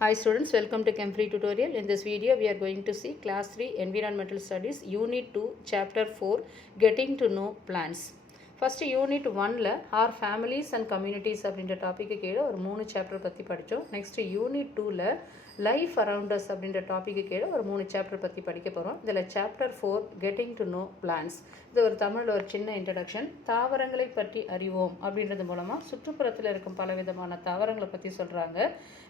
Hi students, welcome to Chem-Free tutorial. In this video, we are going to see Class 3 Environmental Studies, Unit 2, Chapter 4, Getting to Know Plants. First Unit 1ல Our Families and Communities அப்படின்ற டாப்பிக்கு கீழே ஒரு 3 chapter பற்றி படித்தோம். Next Unit 2ல life around us அப்படின்ற டாப்பிக்கு கீழே ஒரு 3 சாப்டர் பற்றி படிக்க போகிறோம். இதில் chapter 4 getting to know plants, இது ஒரு தமிழில் ஒரு சின்ன இன்ட்ரடக்ஷன். தாவரங்களை பற்றி அறிவோம் அப்படின்றது மூலமாக சுற்றுப்புறத்தில் இருக்கும் பலவிதமான தாவரங்களை பற்றி சொல்கிறாங்க.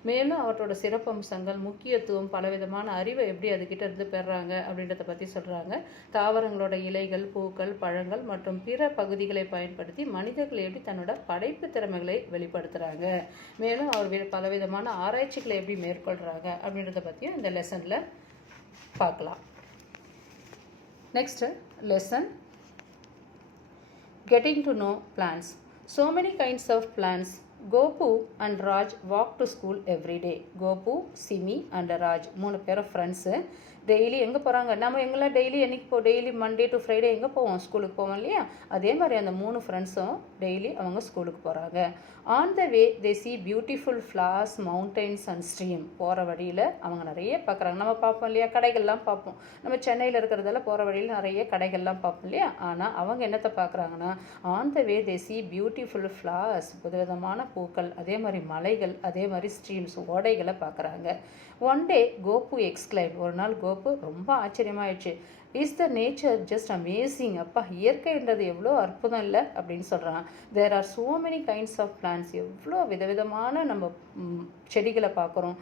மேலும் அவற்றோட சிறப்பம்சங்கள், முக்கியத்துவம், பலவிதமான அறிவை எப்படி அதுக்கிட்ட இருந்து பெறாங்க அப்படின்றத பற்றி சொல்கிறாங்க. தாவரங்களோட இலைகள், பூக்கள், பழங்கள் மற்றும் பிற பகுதிகளை பயன்படுத்தி மனிதர்கள் எப்படி தன்னோட படைப்பு திறமைகளை வெளிப்படுத்துகிறாங்க, மேலும் அவர் பலவிதமான ஆராய்ச்சிகளை எப்படி மேற்கொள்கிறாங்க அப்படின்றத பற்றியும் இந்த லெசனில் பார்க்கலாம். Next lesson Getting to know plants. So many kinds of plants. Gopu and Raj walk to school every day. Gopu, Simi and Raj 3 பேரும் ஃப்ரெண்ட்ஸு. டெய்லி எங்கே போகிறாங்க? நம்ம எங்கெல்லாம் டெய்லி என்னைக்கு டெய்லி மண்டே டு ஃப்ரைடே எங்கே போவோம்? ஸ்கூலுக்கு போவோம் இல்லையா? அதே மாதிரி அந்த 3 ஃப்ரெண்ட்ஸும் டெய்லி அவங்க ஸ்கூலுக்கு போகிறாங்க. On the way they see beautiful flowers, mountains and stream. போகிற வழியில் அவங்க நிறைய பார்க்குறாங்க. நம்ம பார்ப்போம் இல்லையா? கடைகள்லாம் பார்ப்போம். நம்ம சென்னையில் இருக்கிறதால போகிற வழியில் நிறைய கடைகள்லாம் பார்ப்போம் இல்லையா? ஆனால் அவங்க என்னத்தை பார்க்குறாங்கன்னா, on the way they see beautiful flowers, புதுவிதமான பூக்கள், அதே மாதிரி மலைகள், அதே மாதிரி ஸ்ட்ரீம்ஸ், ஓடைகளை பார்க்குறாங்க. ஒன் டே கோபு எக்ஸ்கிளைம், ஒரு நாள் கோபு ரொம்ப ஆச்சரியமாயிடுச்சு. Is the nature just amazing, அப்பா இயற்கைன்றது எவ்வளோ அற்புதம் இல்லை அப்படின்னு சொல்கிறான். There are so many kinds of plants, எவ்வளோ விதவிதமான நம்ம செடிகளை பார்க்குறோம்,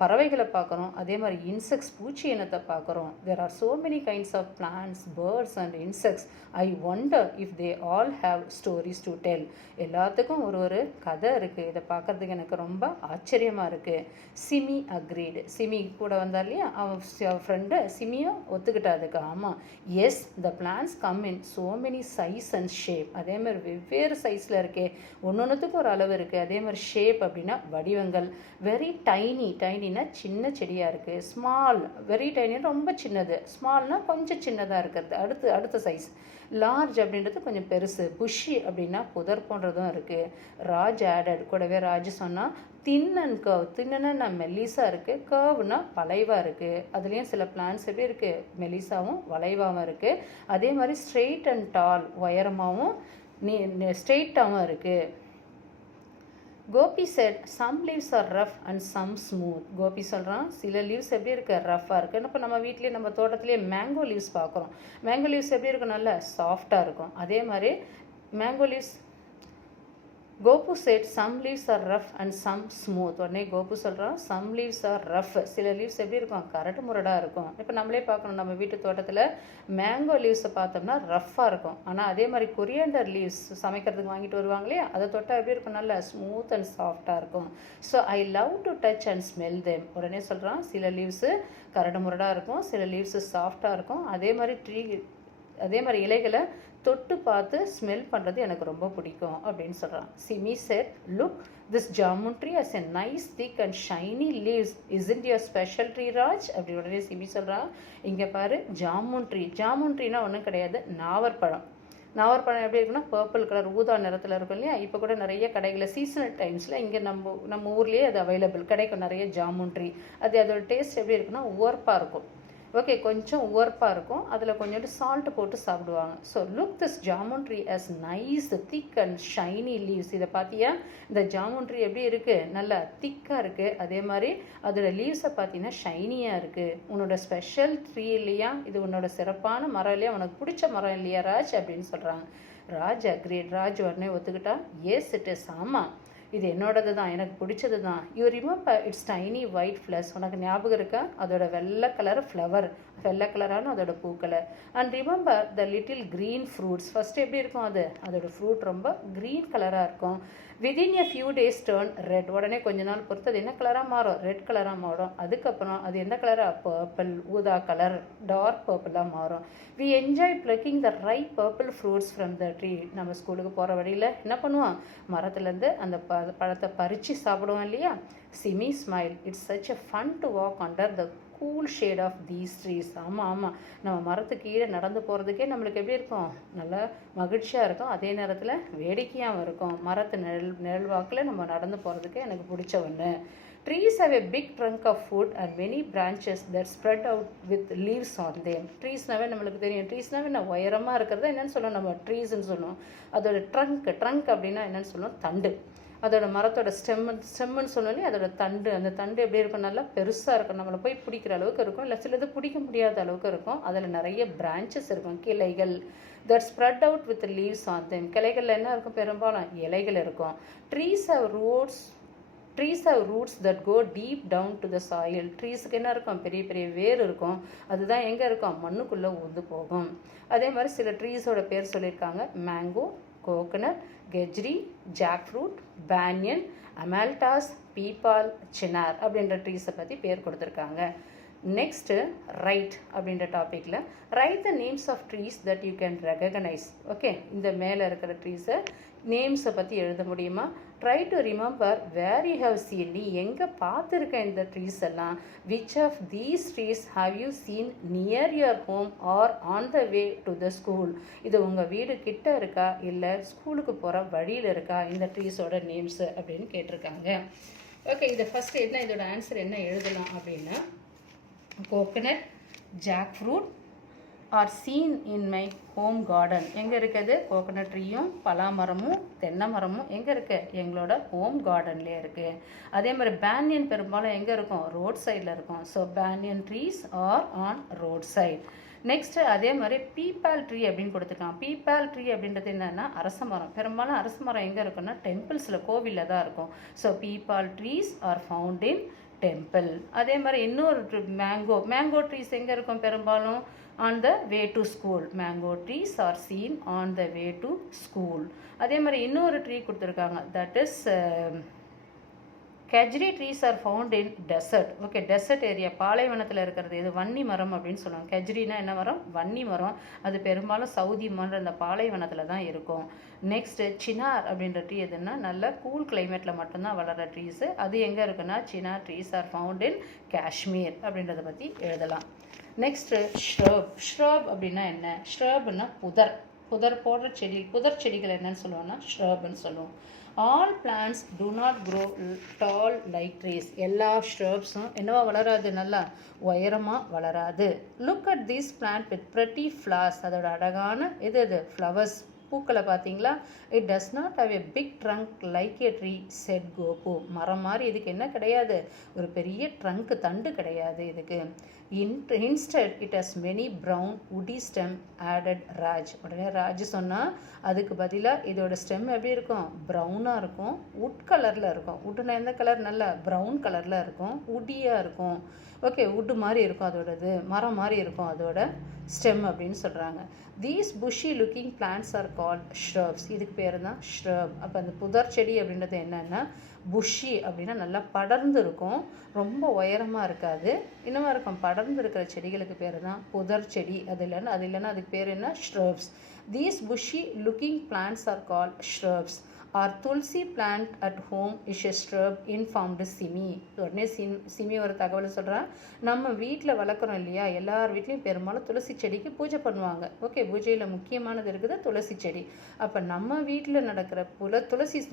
பறவைகளை பார்க்குறோம், அதே மாதிரி இன்செக்ட்ஸ், பூச்சி இனத்தை பார்க்குறோம். There are so many kinds of plants, birds and insects. I wonder if they all have stories to tell. எல்லாத்துக்கும் ஒரு கதை இருக்குது. இதை பார்க்குறதுக்கு எனக்கு ரொம்ப ஆச்சரியமாக இருக்குது. சிமி அக்ரீடு, சிமி கூட வந்தார் இல்லையா, அவன் ஃப்ரெண்டு சிமியும் ஒத்துக்கிட்டாதுக்கு. ஆமாம், yes the plants come in so many size and shape. அதே மாதிரி வெவ்வேறு சைஸில் இருக்கே, ஒன்னொன்றுத்துக்கும் ஒரு அளவு இருக்குது. அதே மாதிரி ஷேப் அப்படின்னா வடிவங்கள். வெரி டைனி, டைனினா சின்ன செடியாக இருக்குது. ஸ்மால், வெரி டைனின்னு ரொம்ப சின்னது. ஸ்மால்னா கொஞ்சம் சின்னதாக இருக்கிறது, அடுத்த சைஸ். லார்ஜ் அப்படின்றது கொஞ்சம் பெருசு. புஷி அப்படின்னா புதர் போன்றதும் இருக்குது. ராஜ் ஆடட், கூடவே ராஜ் சொன்னால் தின் அண்ட் கர்வ். தின்னுன்னா மெல்லிஸாக இருக்குது, கர்வ்னா வளைவாக இருக்குது. அதுலேயும் சில பிளான்ஸ் எப்படி இருக்குது, மெல்லிஸாகவும் வளைவாகவும் இருக்குது. அதே மாதிரி ஸ்ட்ரெயிட் அண்ட் டால், உயரமாகவும் ஸ்ட்ரெயிட்டாகவும் இருக்குது. Gopi said some leaves are rough and some smooth. Gopi சொல்கிறான், சில லீவ்ஸ் எப்படி இருக்குது, ரஃப்பாக இருக்குது. இப்போ நம்ம வீட்லேயே நம்ம தோட்டத்துலேயே மேங்கோ லீவ்ஸ் பார்க்குறோம். மேங்கோ லீவ்ஸ் எப்படி இருக்கும், நல்லா சாஃப்டாக இருக்கும். அதே மாதிரி mango leaves, Gopu said some leaves are rough and some smooth. உடனே கோபு சொல்கிறான், சம் லீவ்ஸ் ஆர் ரஃப், சில லீவ்ஸ் எப்படி இருக்கும், கரட்டு முரடாக இருக்கும். இப்போ நம்மளே பார்க்கணும், நம்ம வீட்டு தோட்டத்தில் மேங்கோ லீவ்ஸை பார்த்தோம்னா ரஃப்பாக இருக்கும். ஆனால் அதே மாதிரி கொரியண்டர் லீவ்ஸ் சமைக்கிறதுக்கு வாங்கிட்டு வருவாங்க இல்லையா, அதை தொட்டால் எப்படி இருக்கும், நல்லா ஸ்மூத் அண்ட் சாஃப்டாக இருக்கும். So I love to touch and smell them. உடனே சொல்கிறான், சில லீவ்ஸு கரடு முரடாக இருக்கும், சில லீவ்ஸு சாஃப்டாக இருக்கும். அதே மாதிரி இலைகளை தொட்டு பார்த்து ஸ்மெல் பண்ணுறது எனக்கு ரொம்ப பிடிக்கும் அப்படின்னு சொல்கிறான். SIMI set, look this jamun tree as a nice thick and shiny leaves, isn't your special tree Raj? அப்படி உடனே சிமி சொல்கிறான், இங்கே பாரு ஜாமுன் ட்ரீ. ஜாமுன் ட்ரீனா ஒன்றும் கிடையாது, நாவற்பழம். நாவற்பழம் எப்படி இருக்குன்னா பர்பிள் கலர், ஊதா நிறத்தில் இருக்கும் இல்லையா. இப்போ கூட நிறைய கடைகளில் சீசனல் டைம்ஸில் இங்கே நம்ம ஊர்லேயே அது அவைலபிள் கிடைக்கும், நிறைய ஜாமுன் ட்ரீ. அதோட டேஸ்ட் எப்படி இருக்குன்னா உவர்ப்பாக இருக்கும். ஓகே, கொஞ்சம் உவர்ப்பாக இருக்கும். அதில் கொஞ்சோண்டு சால்ட் போட்டு சாப்பிடுவாங்க. So look this jamun tree has nice thick and shiny leaves. இதை பார்த்தியா, இந்த ஜாமுன் ட்ரீ எப்படி இருக்குது, நல்லா திக்காக இருக்குது. அதே மாதிரி அதோட லீவ்ஸை பார்த்தீங்கன்னா ஷைனியாக இருக்குது. உன்னோட ஸ்பெஷல் ட்ரீ இல்லையா, இது உன்னோட சிறப்பான மரம் இல்லையா, உனக்கு பிடிச்ச மரம் இல்லையா ராஜ் அப்படின்னு சொல்கிறாங்க. ராஜ் அக்ரீட், ராஜ் உடனே ஒத்துக்கிட்டா, எஸ் இட் இஸ், ஆமாம் இது என்னோடது தான், எனக்கு பிடிச்சது தான். You remember it's tiny white flowers, உனக்கு ஞாபகம் இருக்கா, அதோட வெள்ளை கலர் ஃப்ளவர், வெள்ளை கலரான அதோட பூக்களை. And remember the little green fruits. First எப்படி இருக்கும், அதோட ஃப்ரூட் ரொம்ப க்ரீன் கலராக இருக்கும். Within a few days turn red. உடனே கொஞ்ச நாள் பொறுத்து அது என்ன கலராக மாறும், ரெட் கலராக மாறும். அதுக்கப்புறம் அது எந்த கலராக, பர்பிள், ஊதா கலர், டார்க் பர்பிளாக மாறும். We enjoy plucking the ripe purple fruits from the tree. நம்ம ஸ்கூலுக்கு போகிற வழியில் என்ன பண்ணுவோம், மரத்துலேருந்து அந்த பழத்தை பறித்து சாப்பிடுவோம் இல்லையா. Simi smile, it's such a fun to walk under the cool shade of these trees. ஆமாம், நம்ம மரத்துக்கு கீழே நடந்து போகிறதுக்கே நம்மளுக்கு எப்படி இருக்கும், நல்லா மகிழ்ச்சியாக இருக்கும். அதே நேரத்தில் வேடிக்கையாகவும் இருக்கும். மரத்து நிழல் வாக்கில் நம்ம நடந்து போகிறதுக்கே எனக்கு பிடிச்ச ஒன்று. Trees have a big trunk of wood and many branches that spread out with leaves on them. ட்ரீஸ்னாவே நம்மளுக்கு தெரியும். ட்ரீஸ்னாவே நான் உயரமாக இருக்கிறத என்னென்னு சொல்லுவோம், நம்ம ட்ரீஸ்ன்னு சொல்லுவோம். அதோட ட்ரங்க் அப்படின்னா என்னென்னு சொல்லுவோம், தண்டு. அதோட மரத்தோட ஸ்டெம்முன்னு சொன்னாலே அதோட தண்டு, அந்த தண்டு எப்படி இருக்கும், நல்லா பெருசாக இருக்கும், நம்மளை போய் பிடிக்கிற அளவுக்கு இருக்கும், இல்லை சிலது பிடிக்க முடியாத அளவுக்கு இருக்கும். அதில் நிறைய பிரான்ச்சஸ் இருக்கும், கிளைகள், that spread out with leaves on them. கிளைகளில் என்ன இருக்கும், பெரும்பாலும் இலைகள் இருக்கும். Trees have roots that go deep down to the soil. ட்ரீஸுக்கு என்ன இருக்கும், பெரிய பெரிய வேர் இருக்கும், அதுதான் எங்கே இருக்கும், மண்ணுக்குள்ளே ஊந்து போகும். அதே மாதிரி சில ட்ரீஸோட பேர் சொல்லியிருக்காங்க, mango, coconut, khejri, jackfruit, banyan, amaltas, peepal, chinar அப்படின்ற ட்ரீஸை பற்றி பேர் கொடுத்துருக்காங்க. நெக்ஸ்ட்டு ரைட் அப்படின்ற டாப்பிக்கில் write the names of trees that you can recognise. Okay, இந்த மேலே இருக்கிற ட்ரீஸை நேம்ஸை பற்றி எழுத முடியுமா? Try to remember where you have seen. நீ எங்கே பார்த்துருக்க இந்த ட்ரீஸ் எல்லாம்? Which of these trees have you seen near your home or on the way to the school. இது உங்கள் வீடு கிட்ட இருக்கா இல்லை ஸ்கூலுக்கு போகிற வழியில் இருக்கா இந்த ட்ரீஸோட நேம்ஸு அப்படின்னு கேட்டிருக்காங்க. ஓகே, இதை ஃபஸ்ட்டு என்ன, இதோட ஆன்சர் என்ன எழுதலாம் அப்படின்னா, coconut, jackfruit are seen in my home garden. எங்கே இருக்குது, கோகனட் ட்ரீயும் பலாமரமும் தென்னை மரமும் எங்கே இருக்குது, எங்களோட ஹோம் கார்டன்லேயே இருக்குது. அதே மாதிரி பேனியன் பெரும்பாலும் எங்கே இருக்கும், ரோட் சைடில் இருக்கும். So banyan trees are on road side. Next அதே மாதிரி பீப்பால் ட்ரீ அப்படின்னு கொடுத்துருக்கான். பீப்பால் ட்ரீ அப்படின்றது என்னென்னா அரச மரம். பெரும்பாலும் அரச மரம் எங்கே இருக்குன்னா டெம்பிள்ஸில், கோவிலில் தான் இருக்கும். So peepal trees are found in temple. அதே மாதிரி இன்னொரு மேங்கோ ட்ரீஸ் எங்கே இருக்கும், பெரும்பாலும் on the way to school. Mango trees are seen on the way to school. அதே மாதிரி இன்னொரு ட்ரீ கொடுத்துருக்காங்க, that is khejri trees are found in desert. Okay, desert area, பாலைவனத்தில் இருக்கிறது. இது வன்னி மரம் அப்படின்னு சொல்லுவாங்க. கெஜ்ரினா என்ன மரம், வன்னி மரம். அது பெரும்பாலும் சவுதி மன்ற இந்த பாலைவனத்தில் தான் இருக்கும். நெக்ஸ்ட்டு சினார் அப்படின்ற ட்ரீ எதுன்னா நல்ல கூல் கிளைமேட்டில் மட்டும்தான் வளர்கிற ட்ரீஸு. அது எங்கே இருக்குன்னா chinar trees are found in Kashmir அப்படின்றத பற்றி எழுதலாம். நெக்ஸ்ட்டு ஷ்ரப் அப்படின்னா என்ன? ஷ்ரப்னா புதர் போடுற புதர் செடிகள் என்னன்னு சொல்லுவோம்னா ஷ்ரப்னு சொல்லுவோம். All plants do not grow tall like trees. எல்லா ஷ்ரப்ஸும் என்னவா வளராது, நல்லா உயரமாக வளராது. Look at this plant with pretty flowers. அதோட அழகான ஃப்ளவர்ஸ், பூக்களை பார்த்தீங்களா? It does not have a big trunk like a tree said Gopu. மரம் மாதிரி இதுக்கு என்ன கிடையாது, ஒரு பெரிய ட்ரங்க் தண்டு கிடையாது இதுக்கு. Instead it has many brown woody stem added Raj. உடனே ராஜ் சொன்னால் அதுக்கு பதிலாக இதோட ஸ்டெம் எப்படி இருக்கும், ப்ரௌனாக இருக்கும், உட் கலரில் இருக்கும். உட்டுனா எந்த கலர், நல்லா ப்ரௌன் கலரில் இருக்கும், உட்டியாக இருக்கும். ஓகே, உட்டு மாதிரி இருக்கும், அதோடது மரம் மாதிரி இருக்கும் அதோட ஸ்டெம் அப்படின்னு சொல்கிறாங்க. These bushy looking plants are called shrubs. இதுக்கு பேர் தான் ஷ்ரப். அப்போ அந்த புதர் செடி அப்படின்றது என்னென்னா புஷி அப்படின்னா நல்லா படர்ந்து இருக்கும், ரொம்ப உயரமாக இருக்காது, இன்னும் இருக்கும். படர்ந்து இருக்கிற செடிகளுக்கு பேர் தான் புதர் செடி. அது இல்லைன்னா அதுக்கு பேர் என்ன, shrubs. These bushy looking plants are called shrubs. Our tulsi plant at home is a shrub informed Simi. உடனே சிமி ஒரு தகவலை சொல்கிறேன். நம்ம வீட்டில் வளர்க்குறோம் இல்லையா, எல்லார் வீட்லேயும் பெரும்பாலும் துளசி செடிக்கு பூஜை பண்ணுவாங்க. ஓகே, பூஜையில் முக்கியமானது இருக்குது துளசி செடி. அப்போ நம்ம வீட்டில் நடக்கிற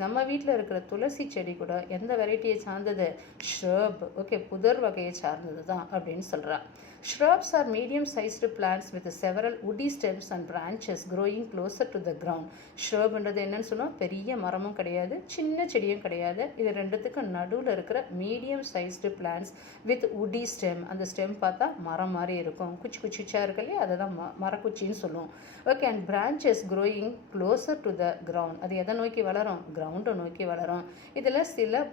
நம்ம வீட்டில் இருக்கிற துளசி செடி கூட எந்த வெரைட்டியை சார்ந்தது, ஷ்ரப். ஓகே, புதர் வகையை சார்ந்தது தான் அப்படின்னு சொல்கிறான். Shrubs are medium-sized plants with several woody stems and branches growing closer to the ground. Shrubன்றது என்னன்னு சொன்னால் பெரிய மரமும் கிடையாது, சின்ன செடியும் கிடையாது. இது ரெண்டுத்துக்கும் நடுவில் இருக்கிற மீடியம்-sized plants with woody stem. அந்த ஸ்டெம் பார்த்தா மரம் மாதிரி இருக்கும், குச்சியாக இருக்கு இல்லையா, அதை தான் மரக்குச்சின்னு சொல்லுவோம். Okay, and branches growing closer to the ground. அது எதை நோக்கி வளரும், கிரவுண்டை நோக்கி வளரும். இதில் சில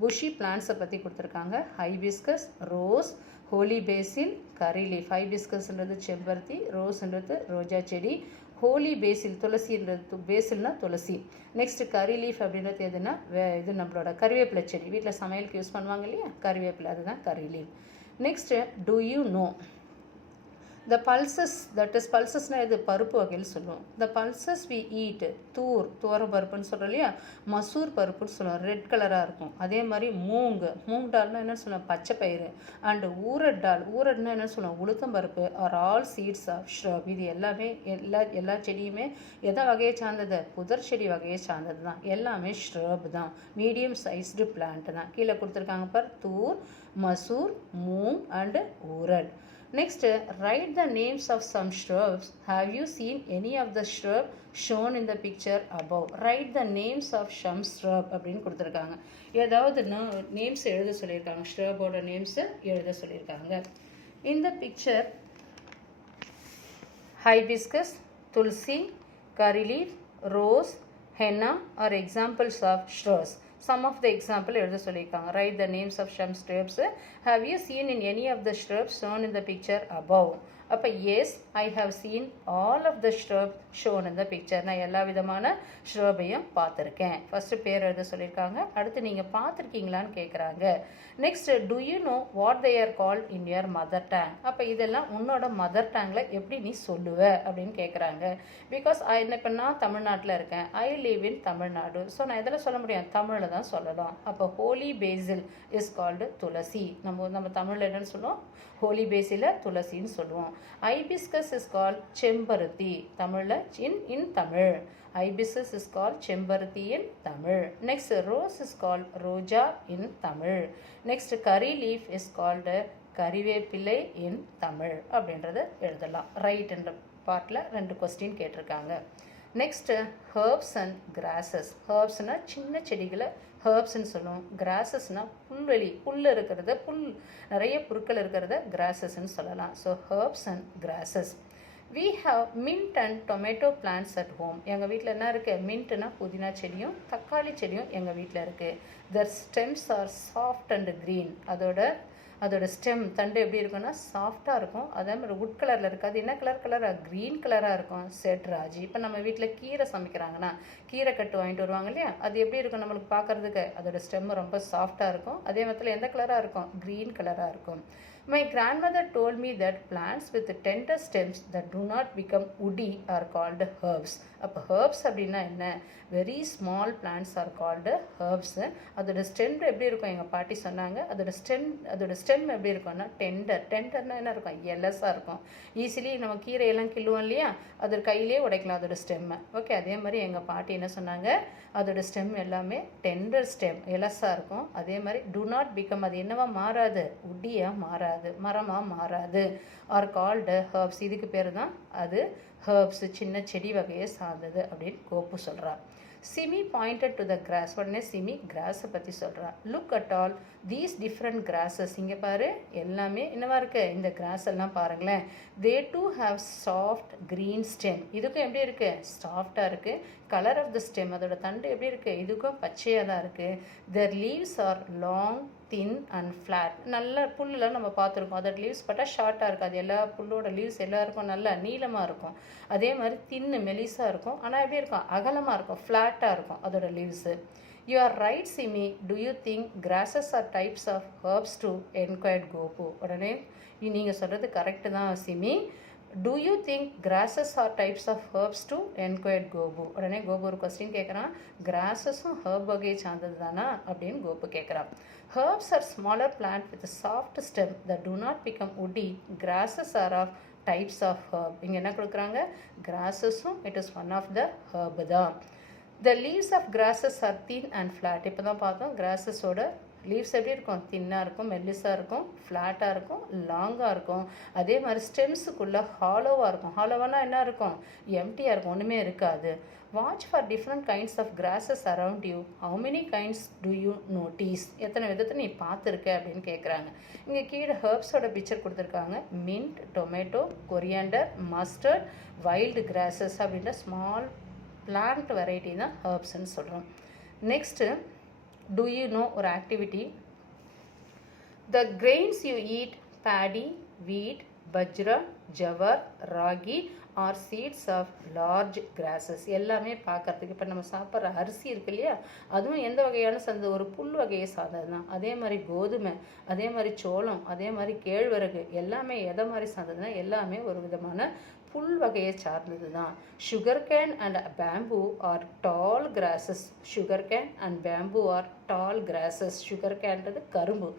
புஷி பிளான்ட்ஸை பற்றி கொடுத்துருக்காங்க. ஹைபிஸ்கஸ், ரோஸ், ஹோலி பேசில், கரி லீஃப். ஹைபிஸ்கஸ்ன்றது செம்பருத்தி, ரோஸ்ன்றது ரோஜா செடி, ஹோலி பேசில் துளசின்றது, பேசில்னா துளசி. நெக்ஸ்ட் கரி லீஃப் அப்படின்றது எதுனா இது நம்மளோட கறிவேப்பிலை செடி, வீட்டில் சமையலுக்கு யூஸ் பண்ணுவாங்க இல்லையா, கறிவேப்பிலை, அதுதான் curry leaf. Next do you know. The pulses, that is pulsesனா இது பருப்பு வகையில் சொல்லுவோம். The pulses we eat, துவரம் பருப்புன்னு சொல்கிறோம் இல்லையா, மசூர் பருப்புன்னு சொல்லுவோம், ரெட் கலராக இருக்கும். அதே மாதிரி மூங் டால்னா என்ன சொல்லுவோம், பச்சை பயிறு. அண்டு ஊரட் டால், ஊரட்னா என்ன சொல்லுவோம், உளுத்தம் பருப்பு. Are all seeds of shrub. இது எல்லாமே எல்லா செடியுமே எதை வகையை சார்ந்தது, புதர் செடி வகையை சார்ந்தது தான். எல்லாமே ஷ்ரப் தான், மீடியம் சைஸ்டு பிளான்ட் தான். கீழே கொடுத்துருக்காங்க பார், toor, masoor, moong and urad. Next, write the names of some shrubs. Have you seen any of the shrub shown in the picture above? Write the names of some shrub அப்படின்னு கொடுத்துருக்காங்க. ஏதாவது நேம்ஸ் எழுத சொல்லியிருக்காங்க, ஷ்ரபோட நேம்ஸை எழுத சொல்லியிருக்காங்க. இந்த picture hibiscus, tulsi, curry leaf, rose, henna are examples of shrubs. Some of the example எழுத சொல்லியிருக்காங்க. Write the names of some shrubs. Have you seen in any of the shrubs shown in the picture above? அப்போ yes, I have seen all of the shrubs shown in the picture. நான் எல்லா விதமான ஷ்ரபையும் பார்த்துருக்கேன். First பேர் எழுத சொல்லியிருக்காங்க. அடுத்து நீங்கள் பார்த்துருக்கீங்களான்னு கேட்குறாங்க. Next, do you know what they are called in your mother tongue? அப்போ இதெல்லாம் உன்னோட மதர் டேங்கில் எப்படி நீ சொல்லுவ அப்படின்னு கேட்குறாங்க. பிகாஸ் இப்போ நான் தமிழ்நாட்டில் இருக்கேன், I live in Tamil Nadu. So நான் எதில் சொல்ல முடியும், தமிழில் தான் சொல்லலாம். அப்போ ஹோலி பேசில் இஸ் கால்டு துளசி. நம்ம தமிழில் என்னன்னு சொல்லுவோம், ஹோலி பேசில துளசின்னு சொல்லுவோம். ஐபிஸ்கஸ் இஸ் கால்ட் செம்பருத்தி, தமிழில் in Tamil. Hibiscus is called sembaruthi in Tamil. Next, rose is called roja in Tamil. Next, curry leaf is called karuveppilai in Tamil அப்படின்றத எழுதலாம். ரைட் என்ற பார்ட்டில் 2 கொஸ்டின் கேட்டிருக்காங்க. Next, herbs and grasses. ஹர்ப்ஸ்னால் சின்ன செடிகளை ஹர்ப்ஸ்ன்னு சொல்லுவோம். கிராசஸ்னால் புல் இருக்கிறத, நிறைய புற்கள் இருக்கிறத கிராசஸ்ன்னு சொல்லலாம். So herbs and grasses. We have mint and tomato plants at home. எங்கள் வீட்டில் என்ன இருக்குது, மின்ட்னா புதினா செடியும் தக்காளி செடியும் எங்கள் வீட்டில் இருக்குது. Their stems are soft and green. அதோட ஸ்டெம் தண்டு எப்படி இருக்குன்னா சாஃப்டாக இருக்கும். அதே மாதிரி வுட் கலரில் இருக்காது. என்ன கலராக, க்ரீன் கலராக இருக்கும். செட் ராஜி. இப்போ நம்ம வீட்டில் கீரை சமைக்கிறாங்கன்னா கீரை கட்டு வாங்கிட்டு வருவாங்க இல்லையா, அது எப்படி இருக்கும் நம்மளுக்கு பார்க்குறதுக்கு, அதோட ஸ்டெம் ரொம்ப சாஃப்டாக இருக்கும். அதே மாதிரி எந்த கலராக இருக்கும், க்ரீன் கலராக இருக்கும். My grandmother told me that plants with tender stems that do not become woody are called herbs. அப்போ herbs அப்படின்னா என்ன, very small plants are called herbs. அதோட ஸ்டெம் எப்படி இருக்கும், எங்கள் பாட்டி சொன்னாங்க, அதோட ஸ்டெம் எப்படி இருக்கும்னா டெண்டர்னா என்ன இருக்கும், எல்லஸாக இருக்கும். ஈஸிலி நம்ம கீரையெல்லாம் கிள்ளுவோம் இல்லையா, அதோட கையிலே உடைக்கலாம் அதோட ஸ்டெம்மை. ஓகே, அதே மாதிரி எங்கள் பாட்டி என்ன சொன்னாங்க, அதோட ஸ்டெம் எல்லாமே டெண்டர் ஸ்டெம், எலஸாக இருக்கும். அதே மாதிரி டு நாட் பிகம், அது என்னவா மாறாது, உட்டியாக மாறாது, மரமாக மாறாது. Are called herbs. இதுக்கு பேர் தான் அது ஹர்ப்ஸ், சின்ன செடி வகையை சார்ந்தது அப்படின்னு கோப்பு சொல்கிறார். SIMI pointed to the cross. உடனே சிமி கிராஸை பற்றி சொல்கிறா. Look at all these different grasses. இங்கே பாரு, எல்லாமே என்னவா இருக்குது, இந்த கிராஸ் எல்லாம் பாருங்களேன். They do have soft green stem. இதுக்கும் எப்படி இருக்குது, சாஃப்டாக இருக்குது. கலர் ஆஃப் த ஸ்டெம், அதோட தண்டு எப்படி இருக்குது, இதுக்கும் பச்சையாக தான் இருக்குது. Their leaves are long, thin and flat. நல்ல புல்லெலாம் நம்ம பார்த்துருக்கோம், அதோட லீவ்ஸ் பார்த்தா ஷார்ட்டாக இருக்காது. எல்லா புல்லோட லீவ்ஸ் எல்லாருக்கும் நல்லா நீளமாக இருக்கும். அதே மாதிரி தின்னு மெலிசாக இருக்கும். ஆனால் எப்படி இருக்கும், அகலமாக இருக்கும், ஃப்ளாட்டாக இருக்கும் அதோட leaves. You are right, Simi. Do you think grasses are types of herbs to inquired Gopu? உடனே நீங்கள் சொல்கிறது கரெக்டு தான் SIMI. Do you think grasses are types of herbs to inquired Gopu? உடனே கோபு ஒரு கொஸ்டின் கேட்குறான், கிராஸஸும் ஹர்ப் வகையை சார்ந்தது தானா அப்படின்னு கோபு கேட்குறான். Herbs are smaller plant with a soft stem that do not become woody. Grasses are of types of herb. இங்கே என்ன கொடுக்குறாங்க, கிராஸஸும் it is one of the herb தான். The leaves of grasses are thin and flat. இப்போ தான் பார்த்தோம், கிராஸஸோட leaves எப்படி இருக்கும், தின்னாக இருக்கும், மெல்லிஸாக இருக்கும், ஃப்ளாட்டாக இருக்கும், லாங்காக இருக்கும். அதே மாதிரி ஸ்டெம்ஸுக்குள்ளே ஹாலோவாக இருக்கும். ஹாலோவானா என்ன இருக்கும், எம்டியாக இருக்கும், ஒன்றுமே இருக்காது. Watch for different kinds of grasses around you. How many kinds do you notice. எத்தனை விதத்தை நீ பார்த்துருக்க அப்படின்னு கேட்குறாங்க. இங்கே கீழே ஹர்ப்ஸோட பிக்சர் கொடுத்துருக்காங்க. Mint, tomato, coriander, mustard, wild grasses அப்படின்ற ஸ்மால் பிளான்ட் வெரைட்டி தான் ஹர்ப்ஸ்ன்னு சொல்கிறோம். நெக்ஸ்ட்டு, do you know ஒரு activity. The grains you eat, paddy, wheat, bajra, jowar, ragi are seeds of large grasses. எல்லாமே பார்க்கறதுக்கு இப்போ நம்ம சாப்பிட்ற அரிசி இருக்கு இல்லையா, அதுவும் எந்த வகையான சார்ந்தது, ஒரு புல் வகையை சார்ந்தது தான். அதே மாதிரி கோதுமை, அதே மாதிரி சோளம், அதே மாதிரி கேழ்வரகு எல்லாமே எதை மாதிரி சார்ந்ததுன்னா எல்லாமே ஒரு விதமான புல் வகையை சார்ந்தது தான். Sugarcane and bamboo are tall grasses. Sugarcane and bamboo are tall grasses. Sugar கேன்றது கரும்பு,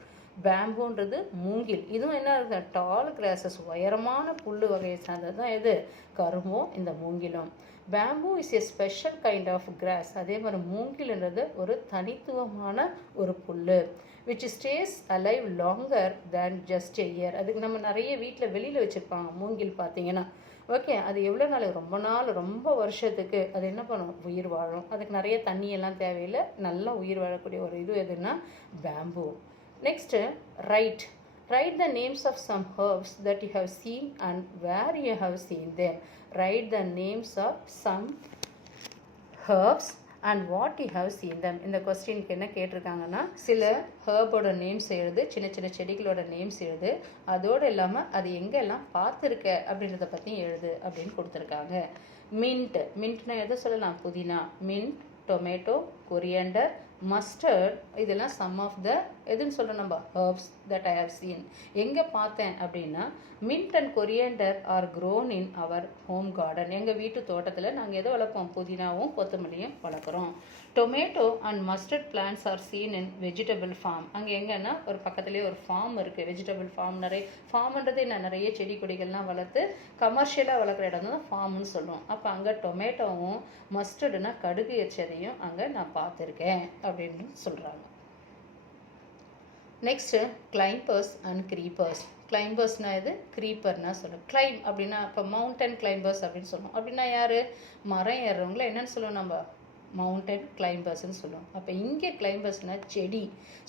பேம்பூன்றது மூங்கில். இதுவும் என்ன இருக்குது, டால் கிராசஸ், உயரமான புல் வகையை சார்ந்தது தான் எது, கரும்பும் இந்த மூங்கிலும். Bamboo is a special kind of grass. அதே மாதிரி மூங்கில்ன்றது ஒரு தனித்துவமான ஒரு புல். Which stays alive longer than just a year. அதுக்கு நம்ம நிறைய வீட்டில் வெளியில் வச்சுருப்பாங்க மூங்கில் பார்த்தீங்கன்னா. ஓகே, அது எவ்வளோ நாள், ரொம்ப நாள், ரொம்ப வருஷத்துக்கு அது என்ன பண்ணும், உயிர் வாழும். அதுக்கு நிறைய தண்ணியெல்லாம் தேவையில்லை, நல்லா உயிர் வாழக்கூடிய ஒரு இது எதுன்னா bamboo. Next right. Write the names of some herbs that you have seen and where you have seen them. Write the names of some herbs and what you have seen them. இந்த கொஸ்டினுக்கு என்ன கேட்டிருக்காங்கன்னா, சில ஹர்போட names எழுது, சின்ன சின்ன செடிகளோட names எழுது, அதோடு இல்லாமல் அது எங்கெல்லாம் பார்த்துருக்க அப்படின்றத பற்றி எழுது அப்படின்னு கொடுத்துருக்காங்க. மின்ட். மின்ட்னா எதை சொல்லலாம், புதினா. மின்ட், டொமேட்டோ, கொரியண்டர், மஸ்டர்ட், இதெல்லாம் சம் ஆஃப் த எதுன்னு சொல்கிறோம் நம்ம herbs that I have seen. எங்கே பார்த்தேன் அப்படின்னா, mint and coriander are grown in our home garden. எங்கள் வீட்டு தோட்டத்தில் நாங்கள் எதை வளர்ப்போம், புதினாவும் கொத்தமல்லியும் வளர்க்குறோம். Tomato and mustard plants are seen in vegetable farm. அங்கே எங்கன்னா ஒரு பக்கத்துலேயே ஒரு ஃபார்ம் இருக்குது, வெஜிடபிள் ஃபார்ம். ஃபார்ம்ன்றது என்ன, நிறைய செடி கொடிகள்லாம் வளர்த்து கமர்ஷியலாக வளர்க்குற இடம் தான் ஃபார்ம்னு சொல்லுவோம். அப்போ அங்கே டொமேட்டோவும் மஸ்டர்டுனா கடுகு எச்சதையும் அங்கே நான் பார்த்துருக்கேன் அப்படின்னு சொல்கிறாங்க. Next climbers and creepers. கிளைம்பர்ஸ்னா இது, க்ரீப்பர்னா சொல்லுவோம். கிளைம் அப்படின்னா இப்போ மவுண்டன் கிளைம்பர்ஸ் அப்படின்னு சொல்லுவோம். அப்படின்னா யார், மரம் ஏறுறவங்கள என்னன்னு சொல்லுவோம் நம்ம, மவுண்டன் கிளைம்பர்ஸ்ன்னு சொல்லுவோம். அப்போ இங்கே கிளைம்பர்ஸ்னால் செடி.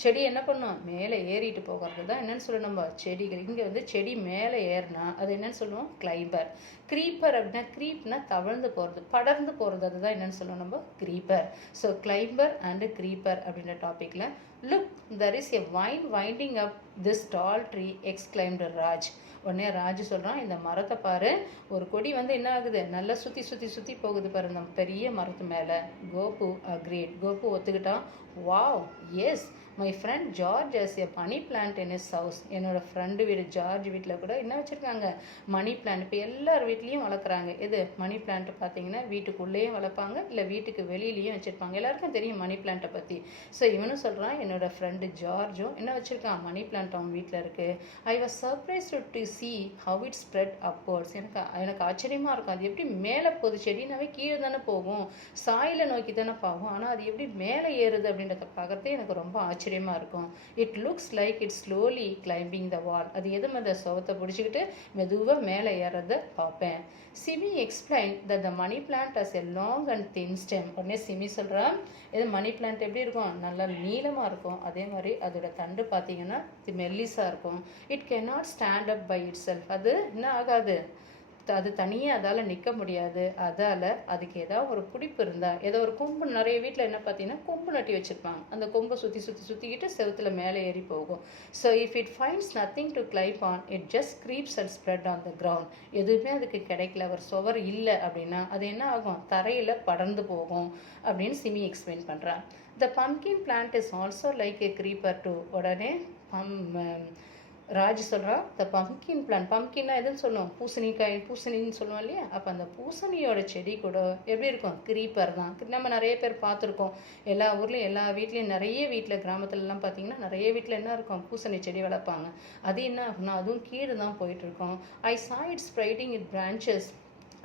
செடி என்ன பண்ணும், மேலே ஏறிட்டு போகிறது தான் என்னென்னு சொல்லுவோம் நம்ம, செடிகள். இங்கே வந்து செடி மேலே ஏறினா அது என்னென்னு சொல்லுவோம், கிளைம்பர். க்ரீப்பர் அப்படின்னா, க்ரீப்னா தவழ்ந்து போகிறது, படர்ந்து போகிறது, அதுதான் என்னென்னு சொல்லுவோம் நம்ம, creeper. So climber and creeper அப்படின்ற டாப்பிக்கில், look there is a vine winding up this tall tree, exclaimed Raj. உடனே ராஜு சொல்கிறான், இந்த மரத்தை பாரு, ஒரு கொடி வந்து என்ன ஆகுது, நல்லா சுற்றி சுற்றி சுற்றி போகுது பாரு இந்த பெரிய மரத்து மேலே. கோபு அக்ரீட். கோபு ஒத்துக்கிட்டான். Wow, yes, my friend George has a money plant in his house. என்னோட ஃப்ரெண்டு வீடு ஜார்ஜ் வீட்டில் கூட என்ன வச்சுருக்காங்க, மணி பிளான்ட். இப்போ எல்லார் வீட்லேயும் வளர்க்குறாங்க. இது மணி பிளான்ட் பார்த்தீங்கன்னா வீட்டுக்குள்ளேயும் வளர்ப்பாங்க, இல்லை வீட்டுக்கு வெளியிலையும் வச்சுருப்பாங்க. எல்லாருக்கும் தெரியும் மணி பிளான்ட்டை பற்றி. ஸோ இவனும் சொல்கிறான், என்னோட ஃப்ரெண்டு ஜார்ஜும் என்ன வச்சுருக்கான், மணி பிளான்ட் அவன் வீட்டில் இருக்குது. I was surprised to see how it spread upwards. எனக்கு ஆச்சரியமாக இருக்கும், அது எப்படி மேலே போகுது. செடினாவே கீழே தானே போகும், சாயில நோக்கி தானே போகும், ஆனால் அது எப்படி மேலே ஏறுது அப்படின்றத பார்க்குறதே எனக்கு ரொம்ப ஆச்சரியமாக இருக்கும். It looks like it slowly climbing the wall. அது எதுவும் அந்த சுவத்தை பிடிச்சிக்கிட்டு மெதுவாக மேலே ஏறதை பார்ப்பேன். Simi explain that the money plant has a long and thin stem. உடனே சிமி சொல்கிறான், இது மணி பிளான்ட் எப்படி இருக்கும், நல்லா நீளமாக இருக்கும், அதே மாதிரி அதோட தண்டு பார்த்தீங்கன்னா மெல்லிஸாக இருக்கும். It cannot stand up by itself. அது என்ன ஆகாது, அது தனியாக அதால் நிற்க முடியாது. அதால் அதுக்கு ஏதாவது ஒரு பிடிப்பு இருந்தால், ஏதோ ஒரு கொம்பு, நிறைய வீட்டில் என்ன பார்த்தீங்கன்னா கொம்பு நட்டி வச்சுருப்பாங்க, அந்த கொம்பை சுற்றி சுற்றி சுற்றிக்கிட்டு செவுத்துல மேலே ஏறி போகும். So if it finds nothing to Clive on, it just creeps and spread on the ground. எதுவுமே அதுக்கு கிடைக்கல, ஒரு சுவர் இல்லை அப்படின்னா அது என்ன ஆகும், தரையில் படர்ந்து போகும் அப்படின்னு சிமி எக்ஸ்பிளைன் பண்ணுறான். The pumpkin plant is also like a creeper too. உடனே ராஜ் சொல்கிறான், த பம்கின் பிளான்ட். பம்கின்னா எதுன்னு சொல்லுவோம், பூசணிக்காய், பூசணின்னு சொல்லுவோம் இல்லையா. அப்போ அந்த பூசணியோட செடி கூட எப்படி இருக்கும், க்ரீப்பர் தான். நம்ம நிறைய பேர் பார்த்துருக்கோம், எல்லா ஊர்லேயும் எல்லா வீட்லேயும், நிறைய வீட்டில் கிராமத்துலலாம் பார்த்தீங்கன்னா நிறைய வீட்டில் என்ன இருக்கும், பூசணி செடி வளர்ப்பாங்க. அது என்ன ஆகும்னா அதுவும் கீழே தான் போயிட்டுருக்கோம். ஐ saw it spreading its branches.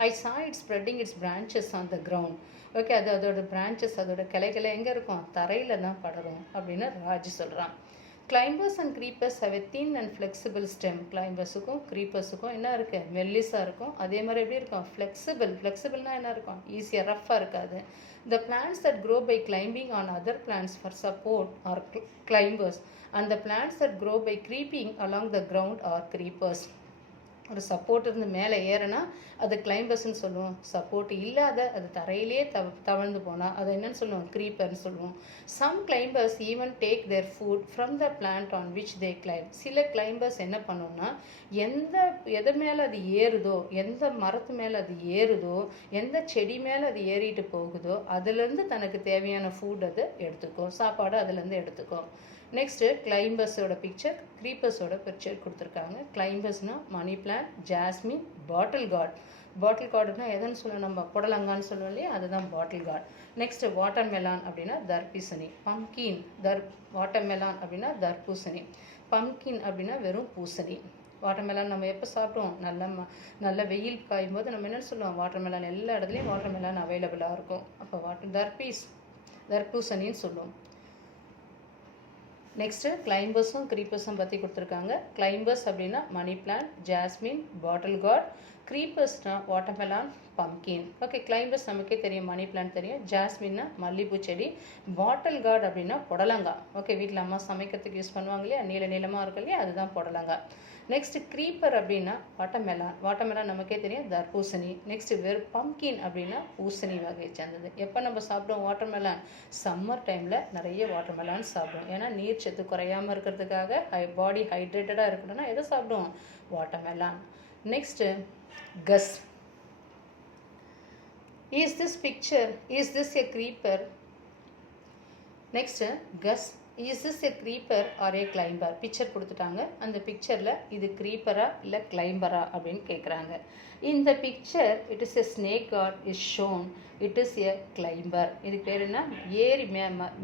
I saw it spreading its branches on the ground. Okay, அது அதோட பிரான்ச்சஸ், அதோட கிளைகளை எங்கே இருக்கும், தரையில் தான் படரும் அப்படின்னு ராஜ் சொல்கிறான். Climbers and creepers have a thin and flexible stem. கிளைம்பர்ஸுக்கும் க்ரீப்பர்ஸுக்கும் என்ன இருக்குது, மெல்லிஸாக இருக்கும். அதே மாதிரி எப்படி இருக்கும், ஃப்ளெக்சிபிள். ஃப்ளெக்சிபிள்னால் என்ன இருக்கும், ஈஸியாக ரஃப்பாக இருக்காது. The plants that grow by climbing on other plants for support are climbers, and the plants that grow by creeping along the ground are creepers. ஒரு சப்போர்ட் இருந்து மேலே ஏறினா அது கிளைம்பர்ஸ்ன்னு சொல்லுவோம். சப்போர்ட் இல்லாத அது தரையிலே தவழ்ந்து போனால் அதை என்னன்னு சொல்லுவோம்? க்ரீப்பர்னு சொல்லுவோம். Some climbers even take their food from the plant on which they climb. சில கிளைம்பர்ஸ் என்ன பண்ணுன்னா, எது மேலே அது ஏறுதோ, எந்த மரத்து மேலே அது ஏறுதோ, எந்த செடி மேலே அது ஏறிட்டு போகுதோ அதுலேருந்து தனக்கு தேவையான ஃபுட் அது எடுத்துக்கும், சாப்பாடு அதுலேருந்து எடுத்துக்கும். நெக்ஸ்ட்டு கிளைம்பர்ஸோட பிக்சர், க்ரீப்பர்ஸோட பிக்சர் கொடுத்துருக்காங்க. கிளைம்பர்ஸ்னால் மணி பிளான்ட், ஜாஸ்மின், பாட்டில் கார்ட். பாட்டில் கார்டுனா எதுன்னு சொல்லுவோம்? நம்ம புடலங்கான்னு சொல்லுவோம் இல்லையா, அதுதான் பாட்டில் கார்ட். நெக்ஸ்ட்டு வாட்டர் மெலான் அப்படின்னா தர்பூசணி. பம்கின், வாட்டர் மெலான் அப்படின்னா தர்பூசணி. பம்கின் அப்படின்னா வெறும் பூசணி. வாட்டர் மெலான் நம்ம எப்போ சாப்பிடுவோம்? நல்ல வெயில் காயும் போது நம்ம என்ன சொல்லுவோம்? வாட்டர் மெலான் எல்லா இடத்துலையும் வாட்டர் மெலான் அவைலபிளாக இருக்கும். அப்போ தர்பூசணின்னு சொல்லுவோம். நெக்ஸ்ட்டு கிளைம்பர்ஸும் க்ரீப்பர்ஸும் பற்றி கொடுத்துருக்காங்க. கிளைம்பர்ஸ் அப்படின்னா money plant, jasmine, bottle gourd. க்ரீப்பர்ஸ்னால் வாட்டர்மெலான், பம்கின். ஓகே, கிளைம்பர்ஸ் நமக்கே தெரியும், மணி பிளான்ட் தெரியும். ஜாஸ்மின்னா மல்லிப்பூ செடி. பாட்டில் கார்ட் அப்படின்னா புடலங்காய். ஓகே, வீட்டில் அம்மா சமைக்கிறதுக்கு யூஸ் பண்ணுவாங்க இல்லையா, நீளமாக இருக்கும் இல்லையா, அதுதான் புடலங்காய். நெக்ஸ்ட் க்ரீப்பர் அப்படின்னா வாட்டர்மெலான் நமக்கே தெரியும், தர்பூசணி. நெக்ஸ்ட் வெறும் பம்கின் அப்படின்னா பூசணி வகையை சேர்ந்தது. எப்போ நம்ம சாப்பிடுவோம் வாட்டர்மெலான்? சம்மர் டைமில் நிறைய வாட்டர்மெலான் சாப்பிடுவோம். ஏன்னா நீர் சத்து குறையாமல் இருக்கிறதுக்காக, பாடி ஹைட்ரேட்டடாக இருக்கணும்னா எதை சாப்பிடுவோம்? Watermelon. Next guess. Is this a creeper? Next guess. Is this a creeper or a climber? Picture கொடுத்துட்டாங்க. அந்த பிக்சரில் இது க்ரீப்பரா இல்லை கிளைம்பரா அப்படின்னு கேட்குறாங்க. இந்த picture it is a snake gourd is shown, it is a climber. இதுக்கு பேர் என்ன? ஏறி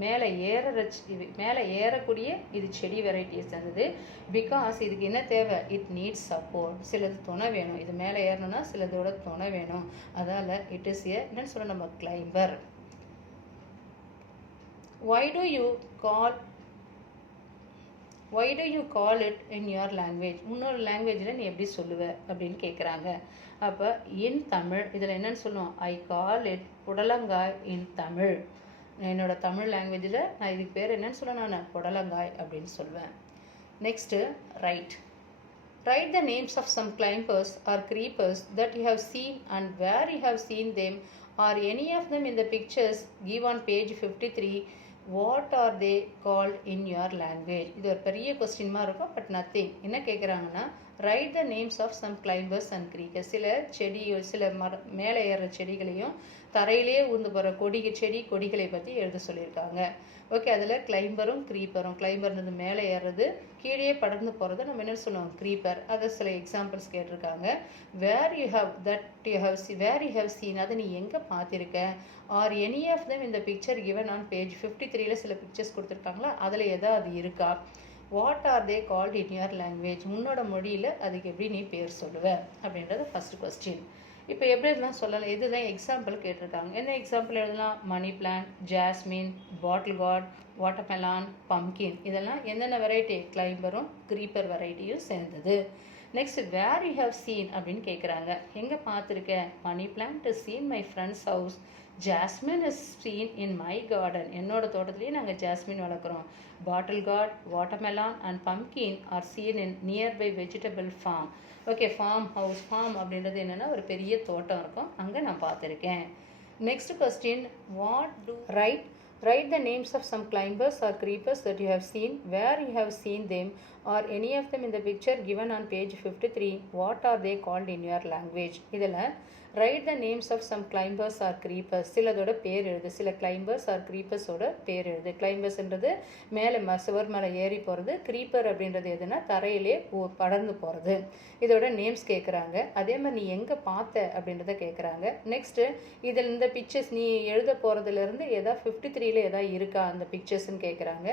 மேலே ஏறக்கூடிய இது செடி வெரைட்டிஸ் இருந்தது. பிகாஸ் இதுக்கு என்ன தேவை? It needs support. சிலது துணை வேணும். இது மேலே ஏறணும்னா சிலதோட துணை வேணும். அதால் இட் இஸ் எ என்னன்னு சொல்ல நம்ம climber. Why do you call it in your language? உன்னோட லாங்குவேஜில் நீ எப்படி சொல்லுவ அப்படின்னு கேட்குறாங்க. அப்போ இன் தமிழ் இதில் என்னன்னு சொல்லுவோம்? ஐ கால் இட் புடலங்காய் இன் தமிழ். என்னோட தமிழ் லாங்குவேஜில் நான் இதுக்கு பேர் என்னன்னு சொல்லுவேன்? நான் புடலங்காய் அப்படின்னு சொல்லுவேன். Next right the names of some climbers or creepers that you have seen and where you have seen them. Are any of them in the pictures give on page 53? What are they called in your language? இது ஒரு பெரிய கொஸ்டின்மா இருக்கும், but nothing. என்ன கேட்குறாங்கன்னா, write the names of some climbers and creepers. சில மேலே ஏறுற செடிகளையும் தரையிலே ஊர்ந்து போகிற கொடிகளை பற்றி எழுத சொல்லியிருக்காங்க. ஓகே, அதில் கிளைம்பரும் க்ரீப்பரும். கிளைம்பர்னது மேலே ஏறுறது, கீழே படர்ந்து போகிறது நம்ம என்ன சொல்லுவோம்? க்ரீப்பர். அதை சில எக்ஸாம்பிள்ஸ் கேட்டிருக்காங்க. வேர் யூ ஹவ் சீன், அதை நீ எங்கே பார்த்துருக்க? ஆர் எனி ஆஃப் தம் இந்த பிக்சர் கிவன் ஆன் பேஜ் 53 சில பிக்சர்ஸ் கொடுத்துருக்காங்களா, அதில் எதாவது இருக்கா? What are they called in your language? உன்னோட மொழியில் அதுக்கு எப்படி நீ பேர் சொல்லுவ அப்படின்றது ஃபர்ஸ்ட் கொஸ்டின். இப்போ எப்படி இதெல்லாம் சொல்லலாம்? இதுதான் எக்ஸாம்பிள் கேட்டிருக்காங்க. என்ன எக்ஸாம்பிள் எழுதலாம்? Money plant, jasmine, bottle gourd, watermelon, pumpkin. இதெல்லாம் என்னென்ன வெரைட்டி? கிளைம்பரும் க்ரீப்பர் வெரைட்டியும் சேர்ந்தது. Next where you have seen அப்படின்னு கேட்குறாங்க. எங்கே பார்த்துருக்கேன்? Money plant is seen my friends house. Jasmine is seen in my garden. என்னோட தோட்டத்துலேயே நாங்கள் ஜாஸ்மின் வளர்க்குறோம். Bottle gourd, watermelon and pumpkin are seen in nearby vegetable farm. Okay, farm அப்படின்றது என்னென்னா ஒரு பெரிய தோட்டம் இருக்கும், அங்கே நான் பார்த்துருக்கேன். Next question, Write the names of some climbers or creepers that you have seen, where you have seen them, or any of them in the picture given on page 53. What are they called in your language? இதில் write the names of some climbers or creepers. சிலதோட பேர் எழுது. சில climbers R க்ரீப்பர்ஸோட பேர் எழுது. கிளைம்பர்ஸ்ன்றது மேலே சுவர் மேலே ஏறி போகிறது. க்ரீப்பர் அப்படின்றது எதுனா தரையிலே படர்ந்து போகிறது. இதோட நேம்ஸ் கேட்குறாங்க. அதே மாதிரி நீ எங்கே பார்த்த அப்படின்றத கேட்குறாங்க. நெக்ஸ்ட்டு இதில் இந்த பிக்சர்ஸ் நீ எழுத போகிறதுலேருந்து எதாவது 53 எதாவது இருக்கா அந்த பிக்சர்ஸ்ன்னு கேட்குறாங்க.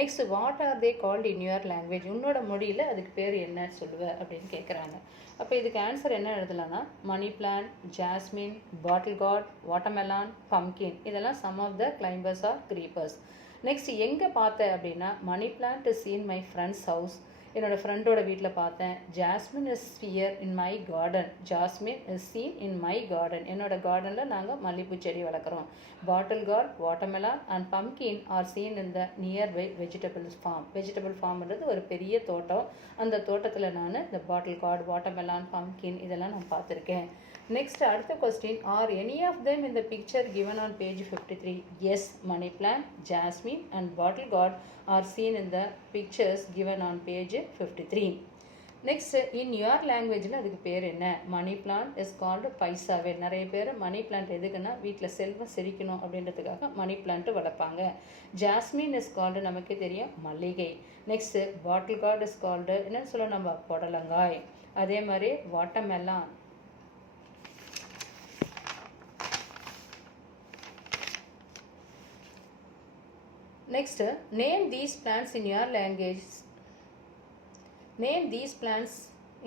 Next what are they called in your language? உன்னோட மொழியில் அதுக்கு பேர் என்ன சொல்லுவ அப்படின்னு கேட்குறாங்க. அப்போ இதுக்கு ஆன்சர் என்ன எழுதலாம்னா, money plant, jasmine, bottle gourd, watermelon, pumpkin. இதெல்லாம் some of the climbers or creepers. Next எங்கே பார்த்த அப்படின்னா, money plant is in my friends house. என்னோடய ஃப்ரெண்டோட வீட்டில் பார்த்தேன். Jasmine is here in my garden. Jasmine is seen in my garden. என்னோடய கார்டனில் நாங்கள் மல்லிகைப்பூ செடி வளர்க்குறோம். Bottle gourd, watermelon and pumpkin are seen in the nearby vegetables farm. Vegetable ஃபார்ம்ன்றது ஒரு பெரிய தோட்டம். அந்த தோட்டத்தில் நான் இந்த பாட்டில் கார்ட், வாட்டர்மெலான், பம்கின் இதெல்லாம் நான் பார்த்துருக்கேன். நெக்ஸ்ட் அடுத்த question, are any of them in the picture given on page 53? Yes, money plant, jasmine and bottle gourd are seen in the pictures given on page 53. Next, in your லாங்குவேஜில் அதுக்கு பேர் என்ன? Money plant is called பைசாவே. நிறைய பேர் money plant எதுக்குன்னா வீட்டில் செல்வம் செழிக்கணும் அப்படின்றதுக்காக மணி பிளான்ட்டு வளர்ப்பாங்க. ஜாஸ்மின் இஸ் கால்டு நமக்கே தெரியும் மல்லிகை. Next bottle gourd is called என்னன்னு சொல்ல நம்ம புடலங்காய். அதே மாதிரி watermelon. Next, name these plants in your language. Name these plants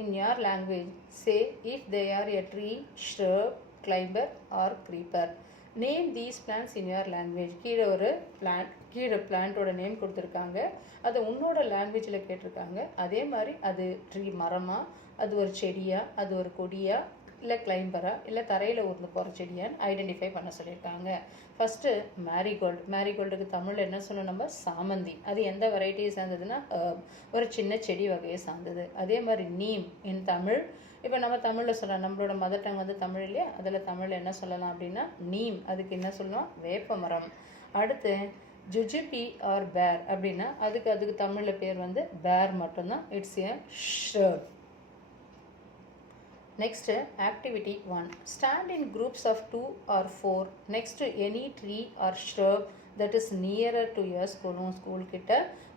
in your language. Say if they are a tree, shrub, climber or creeper. Name these plants in your language. கீழே ஒரு பிளான்ட்டோட name கொடுத்துருக்காங்க. அதை உன்னோட லாங்குவேஜில் கேட்டிருக்காங்க. அதே மாதிரி அது ட்ரீ மரமா, அது ஒரு செடியா, அது ஒரு கொடியா, இல்லை கிளைம்பரா, இல்லை தரையில் ஊர்ந்து போகிற செடியான்னு ஐடென்டிஃபை பண்ண சொல்லியிருக்காங்க. First marigold. மேரிகோல்டுக்கு தமிழில் என்ன சொல்லணும் நம்ம? சாமந்தி. அது எந்த வெரைட்டியை சார்ந்ததுன்னா ஒரு சின்ன செடி வகையை சார்ந்தது. அதே மாதிரி நீம் இன் தமிழ். இப்போ நம்ம தமிழில் சொல்லலாம், நம்மளோட மதர் டங் வந்து தமிழ் இல்லையா, அதில் தமிழில் என்ன சொல்லலாம் அப்படின்னா நீம். அதுக்கு என்ன சொல்லலாம்? வேப்ப மரம். அடுத்து ஜுஜுபி ஆர் பேர் அப்படின்னா அதுக்கு தமிழில் பேர் வந்து பேர் மட்டும்தான். It's a shrub. Next, activity 1. Stand in groups of 2 or 4 next to any tree or shrub that is nearer to your school. School கிட்ட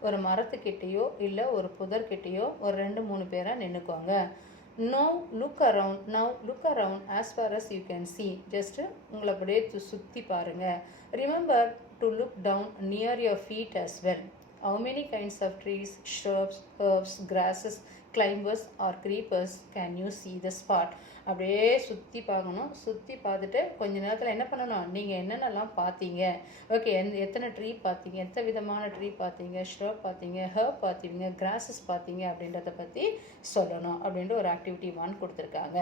ஒரு மரத்துக்கிட்டேயோ இல்லை ஒரு புதர்கிட்டேயோ ஒரு 2-3 பேராக நின்றுக்கோங்க. Now look around as far as you can see. Just உங்களை அப்படியே சுற்றி பாருங்கள். Remember to look down near your feet as well. How many kinds of trees, shrubs, herbs, grasses, climbers or creepers can you see the spot? அப்படியே சுற்றி பார்க்கணும். சுற்றி பார்த்துட்டு கொஞ்ச நேரத்தில் என்ன பண்ணணும்? நீங்கள் என்னென்னலாம் பார்த்தீங்க, ஓகே, எத்தனை ட்ரீ பார்த்தீங்க, எத்தனை விதமான ட்ரீ பார்த்தீங்க, ஷ்ரப் பார்த்தீங்க, ஹர்ப் பார்த்தீங்க, கிராஸஸ் பார்த்தீங்க அப்படின்றத பற்றி சொல்லணும் அப்படின்ட்டு ஒரு ஆக்டிவிட்டி 1 கொடுத்துருக்காங்க.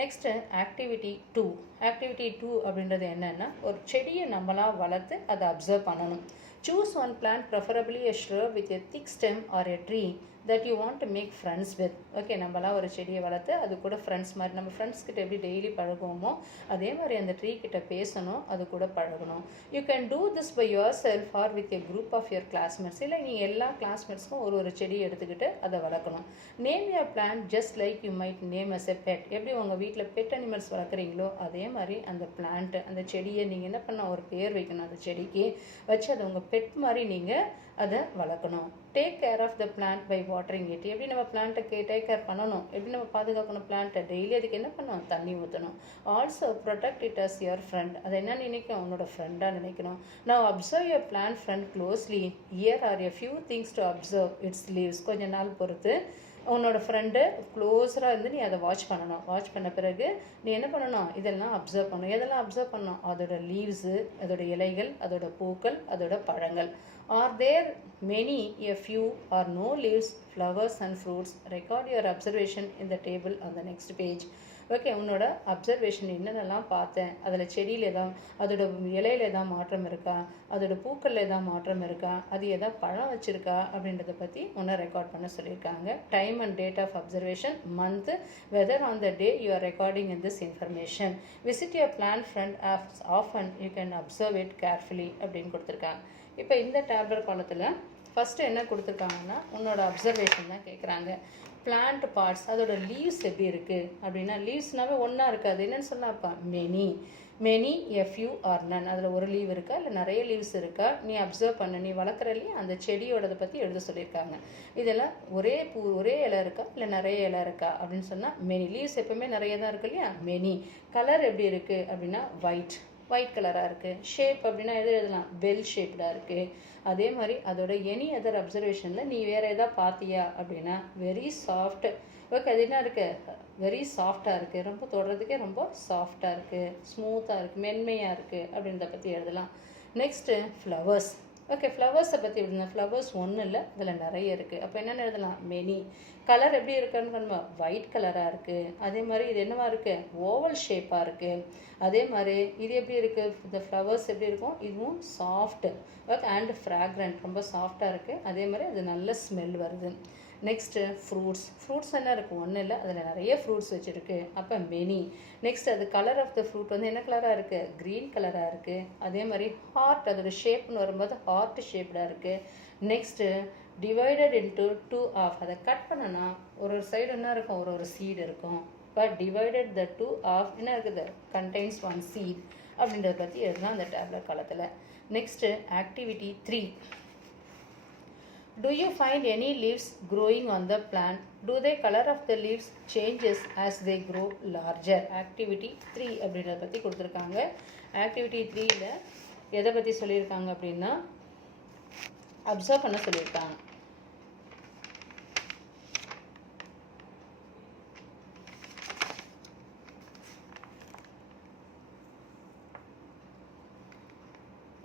Next activity 2. ஆக்டிவிட்டி 2 அப்படின்றது என்னென்னா ஒரு செடியை நம்மளாம் வளர்த்து அதை அப்சர்வ் பண்ணணும். Choose one plant, preferably a shrub with a thick stem or a tree that you want to make friends with. Okay, நம்மளாம் ஒரு செடியை வளர்த்து அது கூட ஃப்ரெண்ட்ஸ் மாதிரி, நம்ம ஃப்ரெண்ட்ஸ் கிட்ட எப்படி டெய்லி பழகுவோமோ அதே மாதிரி அந்த ட்ரீ கிட்ட பேசணும், அது கூட பழகணும். You can do this by yourself or with a group of your classmates. இல்லை நீங்கள் எல்லா கிளாஸ்மேட்ஸ்க்கும் ஒரு செடியை எடுத்துக்கிட்டு அதை வளர்க்கணும். Name your plant just like you might name as a pet. எப்படி உங்கள் வீட்டில் பெட் அனிமல்ஸ் வளர்க்குறீங்களோ அதே மாதிரி அந்த பிளான்ட், அந்த செடியை நீங்கள் என்ன பண்ண ஒரு பேர் வைக்கணும். அந்த செடிக்கு வச்சு அதை உங்கள் பெட் மாதிரி நீங்கள் அதை வளர்க்கணும். Take care of the plant by watering it. எப்படி நம்ம பிளான்ட்டை டேக் கேர் பண்ணணும், எப்படி நம்ம பாதுகாக்கணும் பிளான்ட்டை? டெய்லி அதுக்கு என்ன பண்ணணும்? தண்ணி ஊற்றணும். Also protect it as your friend. அதை என்ன நினைக்கணும்? உன்னோட ஃப்ரெண்டாக நினைக்கணும். நான் observe your plant friend closely. Here are a few things to observe its leaves. கொஞ்ச நாள் பொறுத்து உன்னோட ஃப்ரெண்டு க்ளோஸராக இருந்து நீ அதை வாட்ச் பண்ணணும். வாட்ச் பண்ண பிறகு நீ என்ன பண்ணணும்? இதெல்லாம் அப்சர்வ் பண்ணணும். எதெல்லாம் அப்சர்வ் பண்ணணும்? அதோட லீவ்ஸு, அதோட இலைகள், அதோட பூக்கள், அதோட பழங்கள். Are there many, a few or no leaves, flowers and fruits? Record your observation in the table on the next page. Okay, உன்னோட அப்சர்வேஷன் என்னென்னலாம் பார்த்தேன், அதில் செடியில் எதாவது, அதோட இலையில் எதாவது மாற்றம் இருக்கா, அதோட பூக்களில் எதாவது மாற்றம் இருக்கா, அது எதாவது பழம் வச்சுருக்கா அப்படின்றத பற்றி ஒன்று ரெக்கார்ட் பண்ண சொல்லியிருக்காங்க. Time and date of observation, month, weather on the day you are recording in this information. Visit your plant friend often you can observe it carefully அப்படின்னு கொடுத்துருக்காங்க. இப்போ இந்த டேப்லெட் காலத்தில் ஃபஸ்ட்டு என்ன கொடுத்துருக்காங்கன்னா உன்னோட அப்சர்வேஷன் தான் கேட்குறாங்க. பிளான்ட் பார்ட்ஸ், அதோட லீவ்ஸ் எப்படி இருக்குது அப்படின்னா, லீவ்ஸ்னாவே ஒன்றா இருக்காது. என்னென்னு சொன்னால் இப்போ மெனி, எ ஃபியூ ஆர் நன். அதில் ஒரு லீவ் இருக்கா இல்லை நிறைய லீவ்ஸ் இருக்கா நீ அப்சர்வ் பண்ண. நீ வளர்க்குற இல்லையா அந்த செடியோடதை பற்றி எழுத சொல்லியிருக்காங்க. இதெல்லாம் ஒரே பூ, ஒரே இலை இருக்கா இல்லை நிறைய இலை இருக்கா அப்படின்னு சொன்னால் மெனி. லீவ்ஸ் எப்போவுமே நிறைய தான் இருக்கு இல்லையா, மெனி. கலர் எப்படி இருக்குது அப்படின்னா ஒயிட் கலராக இருக்குது. ஷேப் அப்படின்னா எது எழுதலாம்? பெல் ஷேப்டாக இருக்குது. அதே மாதிரி அதோட எனி அதர் அப்சர்வேஷனில் நீ வேறு எதாவது பார்த்தியா அப்படின்னா வெரி சாஃப்ட். ஓகே, அது என்ன இருக்குது? வெரி சாஃப்டாக இருக்குது, ரொம்ப தொடுறதுக்கே ரொம்ப சாஃப்டாக இருக்குது, ஸ்மூத்தாக இருக்குது, மென்மையாக இருக்குது அப்படின்றத பற்றி எழுதலாம். Next flowers. ஓகே, ஃப்ளவர்ஸை பற்றி எழுதுங்க. ஃப்ளவர்ஸ் ஒன்றும் இல்லை, இதில் நிறைய இருக்குது. அப்போ என்னென்ன எழுதலாம்? மெனி. கலர் எப்படி இருக்குன்னு நம்ம ஒயிட் கலராக இருக்குது. அதே மாதிரி இது என்னவா இருக்குது? ஓவல் ஷேப்பாக இருக்குது. அதே மாதிரி இது எப்படி இருக்குது? இந்த ஃப்ளவர்ஸ் எப்படி இருக்கும்? இதுவும் சாஃப்ட் ஓகே அண்ட் ஃப்ராக்ரண்ட், ரொம்ப சாஃப்டாக இருக்குது. அதே மாதிரி அது நல்ல ஸ்மெல் வருது. நெக்ஸ்ட்டு ஃப்ரூட்ஸ் என்ன இருக்குது? ஒன்றும் இல்லை, அதில் நிறைய ஃப்ரூட்ஸ் வச்சுருக்கு. அப்போ மெனி. நெக்ஸ்ட் அது கலர் ஆஃப் த ஃப்ரூட் வந்து என்ன கலராக இருக்குது? க்ரீன் கலராக இருக்குது. அதே மாதிரி ஹார்ட், அதோட ஷேப்னு வரும்போது ஹார்ட் ஷேப்டாக இருக்குது. நெக்ஸ்ட்டு டிவைடட் இன்ட்டு 2 ஆஃப், அதை கட் பண்ணனா ஒரு சைடு என்ன இருக்கும்? ஒரு சீடு இருக்கும். பட் டிவைடட் த 2 ஆஃப் என்ன இருக்குது? கண்டெய்ன்ஸ் 1 சீட் அப்படின்றத பற்றி எழுதலாம் அந்த டேப்லெட் காலத்தில். Next activity 3. Do you find any leaves growing on the plant? Do the color of the leaves changes as they grow larger? Activity 3 அப்படின்றத பற்றி கொடுத்துருக்காங்க. ஆக்டிவிட்டி 3ல எதை பற்றி சொல்லியிருக்காங்க அப்படின்னா அப்சர்வ் பண்ண சொல்லியிருக்காங்க.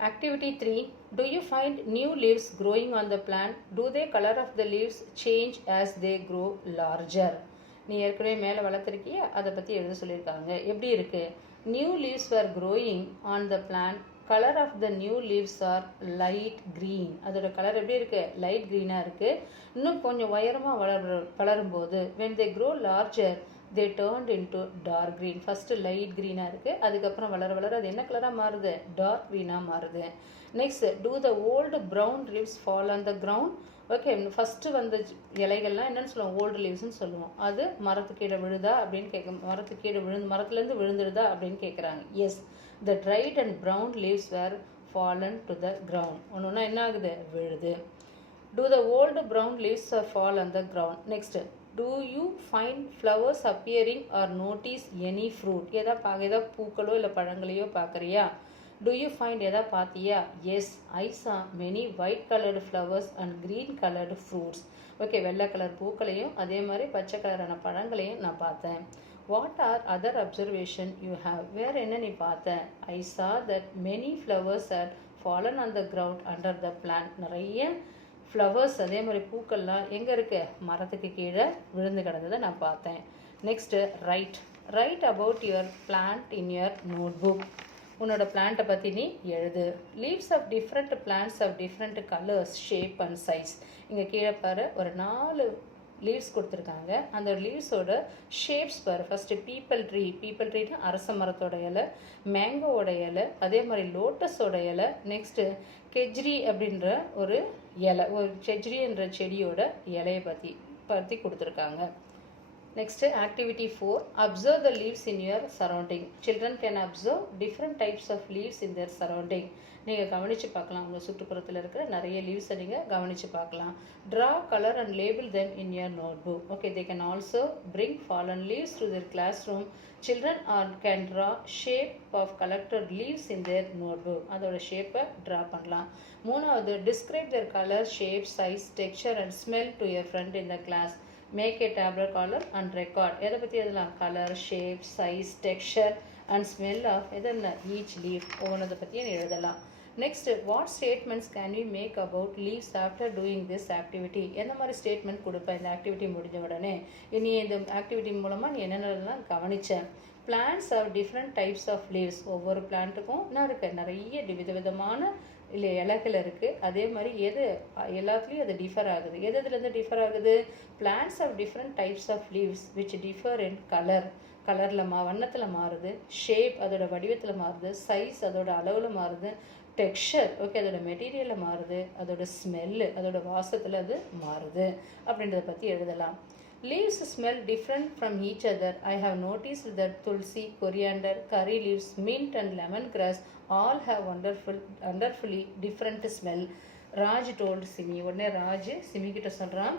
Activity 3. Do you find new leaves growing on the plant? Do the color of the leaves change as they grow larger? நீ ஏற்கனவே மேலே வளர்த்துருக்கியா, அதை பற்றி எழுத சொல்லியிருக்காங்க. எப்படி இருக்குது? New leaves are growing on the plant. Colour of the new leaves are light green. அதோட கலர் எப்படி இருக்குது? லைட் க்ரீனாக இருக்குது. இன்னும் கொஞ்சம் உயரமாக வளரும்போது when they grow larger they turned into dark green. First light க்ரீனாக இருக்குது, அதுக்கப்புறம் வளர அது என்ன கலராக மாறுது? டார்க் க்ரீனாக மாறுது. Next do the old brown leaves fall on the ground? Okay, first வந்த இலைகள்லாம் என்னென்னு சொல்லுவோம்? ஓல்டு லீவ்ஸ்ன்னு சொல்லுவோம். அது மரத்துக்கு கீழே விழுதா அப்படின்னு மரத்துலேருந்து விழுந்துடுதா அப்படின்னு கேட்குறாங்க. Yes, the dried and brown leaves were fallen to the ground. ஒன்றுனா என்ன ஆகுது? விழுது. Do the old brown leaves fall on the ground? Next, do you find flowers appearing or notice any fruit? ஏதா பூக்களோ இல்லை பழங்களையோ பார்க்குறியா? Do you find எதா பார்த்தியா? Yes, I saw many white colored flowers and green colored fruits. Okay, வெள்ளை colour பூக்களையும் அதே மாதிரி பச்சை கலரான பழங்களையும் நான் பார்த்தேன். What are other observation you have? வேறு என்ன நீ பார்த்த? I saw that many flowers had fallen on the ground under the plant. நிறைய ஃப்ளவர்ஸ் அதே மாதிரி பூக்கள்லாம் எங்கே இருக்குது? மரத்துக்கு கீழே விழுந்து கிடந்ததை நான் பார்த்தேன். Next write about your plant in your notebook. உன்னோட பிளான்ட்டை பற்றி நீ எழுது. Leaves of different plants of different colours, shape and size. இங்கே கீழே பாரு, ஒரு 4 லீவ்ஸ் கொடுத்துருக்காங்க. அந்த லீவ்ஸோட ஷேப்ஸ் பாரு. ஃபஸ்ட்டு பீப்பிள் ட்ரீனா அரச மரத்தோட இலை, மேங்கோவோட இலை, அதே மாதிரி லோட்டஸோட இலை. நெக்ஸ்ட்டு கெஜ்ரி அப்படின்ற ஒரு இலை, ஒரு கெஜ்ரி என்ற செடியோட இலையை பற்றி கொடுத்துருக்காங்க. Next, activity 4. Observe the leaves in your surrounding. Children can observe different types of leaves in their surrounding. நீங்கள் கவனித்து பார்க்கலாம். உங்கள் சுற்றுப்புறத்தில் இருக்கிற நிறைய லீவ்ஸை நீங்கள் கவனித்து பார்க்கலாம். Draw, color and label them in your notebook. Okay, they can also bring fallen leaves to their classroom. Children can draw shape of collected leaves in their notebook. அதோட ஷேப்பை ட்ரா பண்ணலாம். 3வது, describe their color, shape, size, texture and smell to your friend in the class. Make a tablet column and record. எதை பற்றி எழுதலாம்? Colour, shape, size, texture and smell of எதென்ன each leaf, ஒவ்வொன்றதை பற்றியும் எழுதலாம். Next, what statements can we make about leaves after doing this activity? எந்த மாதிரி statement கொடுப்பேன் இந்த ஆக்டிவிட்டி முடிஞ்ச உடனே? இனி இந்த ஆக்டிவிட்டி மூலமாக நீ என்னென்னலாம் கவனித்தேன்? Plants of different types of leaves. ஒவ்வொரு பிளான்ட்டுக்கும் என்ன இருக்குது? நிறைய விதவிதமான இல்லை இலைகள் இருக்குது. அதே மாதிரி எல்லாத்துலேயும் அது டிஃபர் ஆகுது. எதுலேருந்து டிஃபர் ஆகுது? Plants of different types of leaves which differ in கலரில் வண்ணத்தில் மாறுது, ஷேப் அதோட வடிவத்தில் மாறுது, சைஸ் அதோட அளவில் மாறுது, டெக்ஸ்சர் ஓகே அதோட மெட்டீரியலில் மாறுது, அதோட ஸ்மெல்லு அதோட வாசத்தில் அது மாறுது அப்படின்றத பற்றி எழுதலாம். Leaves smell different from each other. I have noticed that tulsi, coriander, curry leaves, mint and lemongrass all have wonderfully different smell. Raj told Simi. உடனே ராஜ் சிமி கிட்ட சொல்கிறான்,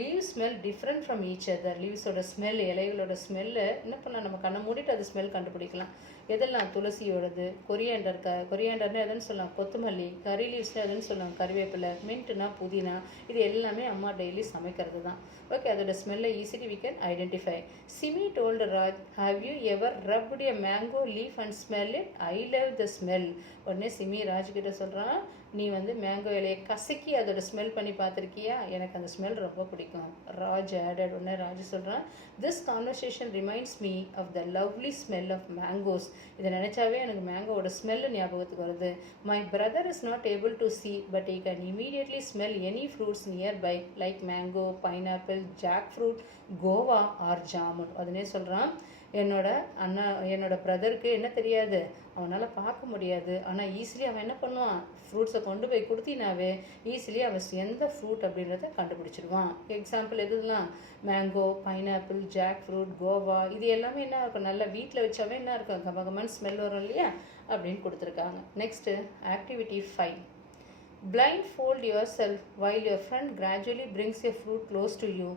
leaves smell different from each other. லீவ்ஸோட smell, இலைகளோட smell என்ன பண்ணலாம்? நம்ம கண்ணை மூடிட்டு அது ஸ்மெல் கண்டுபிடிக்கலாம். எதெல்லாம் துளசியோடது, கொரியாண்டர்னு எதுன்னு சொல்லலாம், கொத்தமல்லி, கறி லீவ்ஸ்னு எதுன்னு சொல்லலாம், கறிவேப்பிலை, மின்ட்னா புதினா, இது எல்லாமே அம்மா டெய்லி சமைக்கிறது தான். ஓகே, அதோட ஸ்மெல்லை easily we can identify. Simi told Raj, have you ever rubbed a mango leaf and smell it? I love the smell. உடனே சிமி ராஜ்கிட்ட சொல்கிறான், நீ வந்து மேங்கோ இலையை கசக்கி அதோட ஸ்மெல் பண்ணி பார்த்துருக்கியா? எனக்கு அந்த ஸ்மெல் ரொம்ப பிடிக்கும். ராஜ் ஆடட். உடனே ராஜ் சொல்கிறான், this conversation reminds me of the lovely smell of mangoes. இதை நினச்சாவே எனக்கு மேங்கோவோட ஸ்மெல்லு ஞாபகத்துக்கு வருது. My brother is not able to see but he can immediately smell any fruits nearby like mango, pineapple, jackfruit, guava or jamun. அதனே சொல்கிறான், என்னோட பிரதருக்கு என்ன தெரியாது, அவனால் பார்க்க முடியாது, ஆனால் ஈஸிலி அவன் என்ன பண்ணுவான், ஃப்ரூட்ஸை கொண்டு போய் கொடுத்தினாவே ஈஸிலி அவன் எந்த ஃப்ரூட் அப்படின்றத கண்டுபிடிச்சிடுவான். எக்ஸாம்பிள் எதுலாம், mango, pineapple, jack fruit, guava, இது எல்லாமே என்ன இருக்கும், நல்லா வீட்டில் வச்சாவே என்ன இருக்கும், கமகமன்னு ஸ்மெல் வரும் இல்லையா, அப்படின்னு கொடுத்துருக்காங்க. Next activity 5. Blindfold yourself while your friend gradually brings a fruit close to you.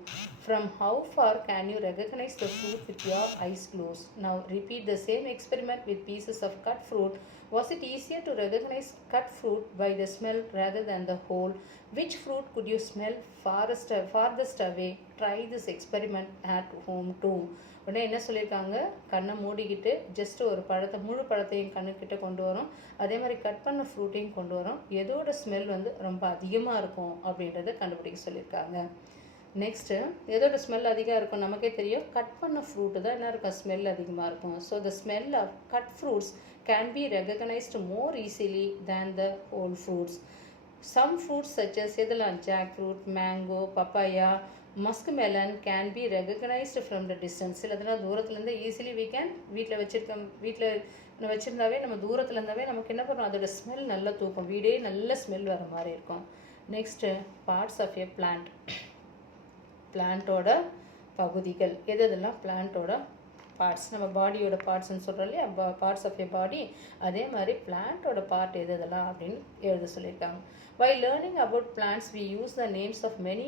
From how far can you recognize the fruit with your eyes closed? Now repeat the same experiment with pieces of cut fruit. Was it easier to recognize cut fruit by the smell rather than the whole? Which fruit could you smell farthest away? Try this experiment at home too. உடனே என்ன சொல்லியிருக்காங்க, கண்ணை மூடிக்கிட்டு just ஒரு முழு பழத்தையும் கண்ணுக்கிட்ட கொண்டு வரோம், அதே மாதிரி கட் பண்ண ஃப்ரூட்டையும் கொண்டு வரோம், எதோட ஸ்மெல் வந்து ரொம்ப அதிகமாக இருக்கும் அப்படின்றத கண்டுபிடிக்க சொல்லியிருக்காங்க. நெக்ஸ்ட்டு எதோட ஸ்மெல் அதிகம் இருக்கும் நமக்கே தெரியும், கட் பண்ண ஃப்ரூட்டு தான் என்ன இருக்கும், ஸ்மெல் அதிகமாக இருக்கும். So the smell of cut fruits can be recognised more easily than the whole fruits. Some fruits such as எதெல்லாம், jack fruit, mango, papaya, musk melon can be recognised from the distance. இதெல்லாம் தூரத்துலேருந்து easily we can வீட்டில் வச்சுருந்தாவே நம்ம தூரத்தில் இருந்தாவே நமக்கு என்ன பண்ணுறோம், அதோட ஸ்மெல் நல்லா தூக்கும், வீடே நல்ல ஸ்மெல் வர மாதிரி இருக்கும். Next parts of a plant. பிளான்ட்டோட பகுதிகள் எதெல்லாம் பிளான்ட்டோட பார்ட்ஸ், நம்ம பாடியோட பார்ட்ஸ்ன்னு சொல்கிறோம் இல்லையா, பார்ட்ஸ் ஆஃப் எ பாடி, அதே மாதிரி பிளான்ட்டோட பார்ட் எதெல்லாம் அப்படின்னு எழுத சொல்லியிருக்காங்க. While learning about plants, we use the names of many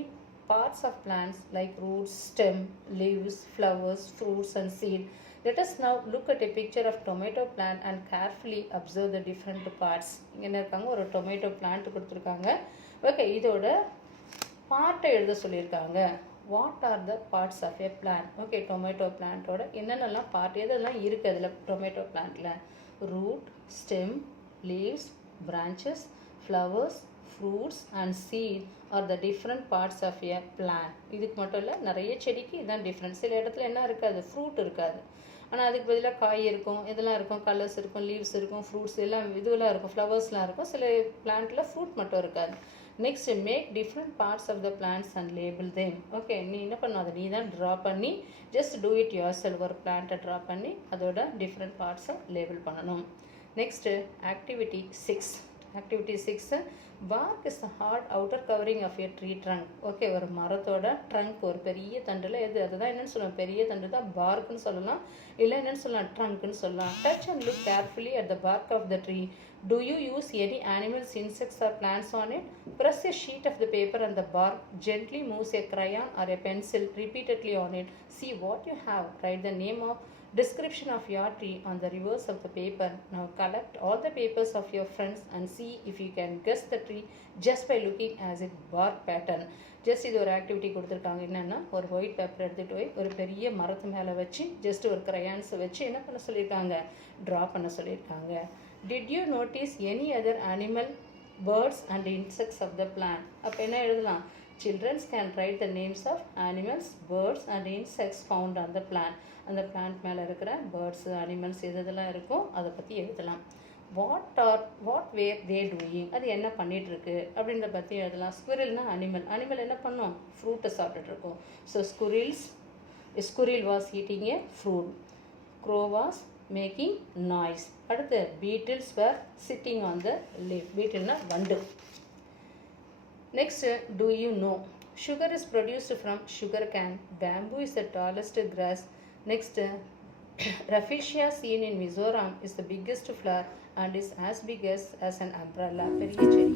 parts of plants like roots, stem, leaves, flowers, fruits and seed. Let us now look at a picture of tomato plant and carefully observe the different parts. இங்கே என்ன இருக்காங்க, ஒரு tomato plant கொடுத்துருக்காங்க. Okay, இதோட பார்ட்டை எழுத சொல்லியிருக்காங்க. What are the parts of a plant? Okay, tomato பிளான்ட்டோட என்னென்னலாம் பார்ட் எதெல்லாம் இருக்குது அதில் டொமேட்டோ பிளான்ட்டில், root, stem, leaves, branches, flowers, fruits and seed are the different parts of a plant. இதுக்கு மட்டும் இல்லை, நிறைய செடிக்கு இதுதான் டிஃப்ரெண்ட். சில இடத்துல என்ன இருக்காது, ஃப்ரூட் இருக்காது, ஆனால் அதுக்கு பதிலாக காய் இருக்கும், இதெல்லாம் இருக்கும், கலர்ஸ் இருக்கும், லீவ்ஸ் இருக்கும், ஃப்ரூட்ஸ் எல்லாம் இதுவெல்லாம் இருக்கும், ஃப்ளவர்ஸ்லாம் இருக்கும். சில பிளான்ட்டில் ஃப்ரூட் மட்டும் இருக்காது. Next, make different parts of the plants and label them. Okay, நீ என்ன பண்ணும், அதை நீ தான் ட்ரா பண்ணி just do it yourself. ஒரு பிளான்ட்டை ட்ரா பண்ணி அதோட டிஃப்ரெண்ட் பார்ட்ஸை லேபிள் பண்ணணும். Next activity 6. Activity 6, bark is the hard outer covering of a tree trunk. Okay, ஒரு மரத்தோட ட்ரங்க், ஒரு பெரிய தண்டில் அதுதான் என்னென்னு சொல்லலாம், பெரிய தண்டு தான் பார்க்குன்னு சொல்லலாம், இல்லை என்னென்னு சொல்லலாம், ட்ரங்க்னு சொல்லலாம். Touch and look carefully at the bark of the tree. Do you use any animals, insects or plants on it? Press a sheet of the paper and the bark. Gently moves a crayon or a pencil repeatedly on it. See what you have. Write the name of description of your tree on the reverse of the paper. Now collect all the papers of your friends and see if you can guess the tree just by looking at its bark pattern. Just இது ஒரு activity கொடுத்துருக்காங்க. என்னென்னா, ஒரு white paper எடுத்துகிட்டு போய் ஒரு பெரிய மரத்து மேலே வச்சு ஜஸ்ட் ஒரு க்ரையான்ஸை வச்சு என்ன பண்ண சொல்லியிருக்காங்க, ட்ரா பண்ண சொல்லியிருக்காங்க. Did you notice any other animal, birds and insects of the plant? அப்போ என்ன எழுதலாம், children can write the names of animals, birds and insects found on the plant. அந்த பிளான்ட் மேலே இருக்கிற பேர்ட்ஸு, அனிமல்ஸ் எதெல்லாம் இருக்கோ அதை பற்றி எழுதலாம். வாட் வேர் தே டூயிங், அது என்ன பண்ணிகிட்ருக்கு அப்படின்றத பற்றி எழுதலாம். ஸ்குரில்னா அனிமல் என்ன பண்ணோம், ஃப்ரூட்டை சாப்பிட்டுட்ருக்கோம். So squirrel was eating a fruit. Crow was making noise. அடுத்து beetles were sitting on the leaf. பீட்டில்னா வண்டு. Next, do you know sugar is produced from sugar cane. Bamboo is the tallest grass. Next, Rafflesia seen in Mizoram is the biggest flower and is as big as an umbrella. பெரிய செடி.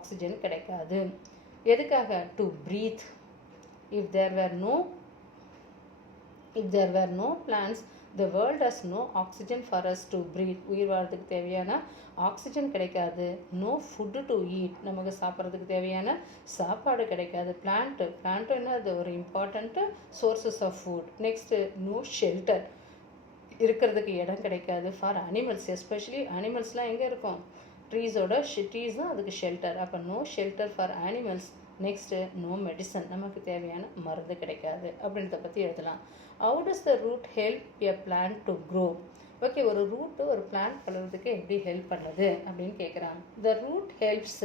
Oxygen கிடைக்காது. எதுக்காக? To breath. If there were no plants, the world has no oxygen for us to breathe. உயிர் வாழ்றதுக்கு தேவையான oxygen கிடைக்காது. No food to eat, நமக்கு சாப்பிட்றதுக்கு தேவையான சாப்பாடு கிடைக்காது. பிளான்ட்டும் என்ன, அது ஒரு important sources of food. Next no shelter, இருக்கிறதுக்கு இடம் கிடைக்காது. ஃபார் அனிமல்ஸ், எஸ்பெஷலி அனிமல்ஸ்லாம் எங்கே இருக்கும்? ட்ரீஸ் தான் அதுக்கு ஷெல்டர். அப்போ no shelter for animals. Next no medicine, நமக்கு தேவையான மருந்து கிடைக்காது அப்படின்றத பற்றி எழுதலாம். How does the root help a plant to grow? Okay, ஒரு ரூட்டு ஒரு பிளான்ட் வளர்கிறதுக்கு எப்படி ஹெல்ப் பண்ணுது அப்படின்னு கேட்குறாங்க. The root helps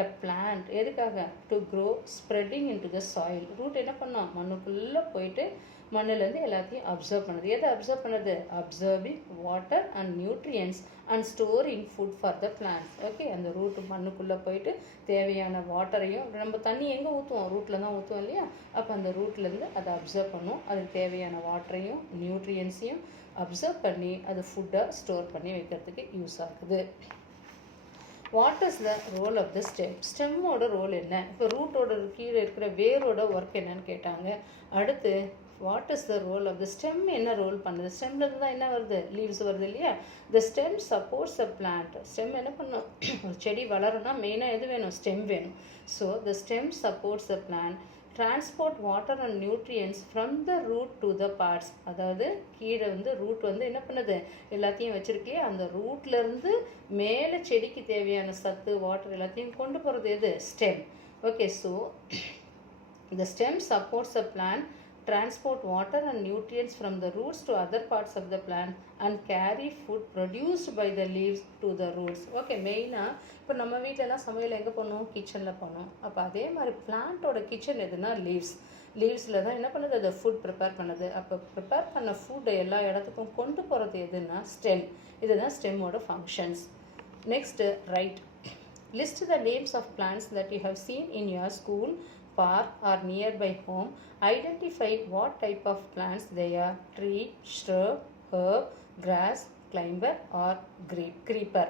a plant எதுக்காக? To grow spreading into the soil. Root என்ன பண்ணோம்? மண்ணுக்குள்ளே போயிட்டு மண்ணிலேருந்து எல்லாத்தையும் அப்சர்வ் பண்ணுது. எதை அப்சர்வ் பண்ணுது? Observing water and nutrients and storing food for the plants. Okay, அந்த ரூட்டு மண்ணுக்குள்ளே போயிட்டு தேவையான வாட்டரையும், நம்ம தண்ணி எங்கே ஊற்றுவோம்? ரூட்டில் தான் ஊற்றுவோம் இல்லையா? அப்போ அந்த ரூட்லேருந்து அதை அப்சர்வ் பண்ணும். அதுக்கு தேவையான வாட்டரையும் நியூட்ரியன்ஸையும் அப்சர்வ் பண்ணி அது ஃபுட்டாக ஸ்டோர் பண்ணி வைக்கிறதுக்கு யூஸ் ஆகுது. What is the role of the stem? ஸ்டெம்மோட ரோல் என்ன? இப்போ ரூட்டோட கீழே இருக்கிற வேரோட ஒர்க் என்னன்னு கேட்டாங்க. அடுத்து what is the role of the stem, என்ன ரோல் பண்ணுது? ஸ்டெம்லேருந்து தான் என்ன வருது? லீவ்ஸ் வருது இல்லையா? The stem supports a plant. Stem என்ன பண்ணும்? ஒரு செடி வளரணும்னா மெயினாக எது வேணும்? ஸ்டெம் வேணும். So the stem supports the plant, transport water and nutrients from the root to the parts. அதாவது கீழே ரூட் என்ன பண்ணுது? எல்லாத்தையும் வச்சுருக்கே, அந்த ரூட்லேருந்து மேலே செடிக்கு தேவையான சத்து, வாட்டர் எல்லாத்தையும் கொண்டு போகிறது எது? Stem. Okay, so the stem supports the plant, transport water and nutrients from the roots to other parts of the plant and carry food produced by the leaves to the roots. Okay, மெயினாக இப்போ நம்ம வீட்டிலலாம் சமையல் எங்கே போகணும்? கிச்சனில் போகணும். அப்போ அதே மாதிரி பிளான்ட்டோட கிச்சன் எதுனா லீவ்ஸில் தான் என்ன பண்ணுது? அதை ஃபுட் ப்ரிப்பேர் பண்ணுது. அப்போ ப்ரிப்பேர் பண்ண ஃபுட்டை எல்லா இடத்துக்கும் கொண்டு போகிறது எதுனா ஸ்டெம். இதுதான் ஸ்டெம்மோட functions. Next write. List the names of plants that you have seen in your school, park or nearby home. Identify what type of plants they are: tree, shrub, herb, grass, climber or creeper.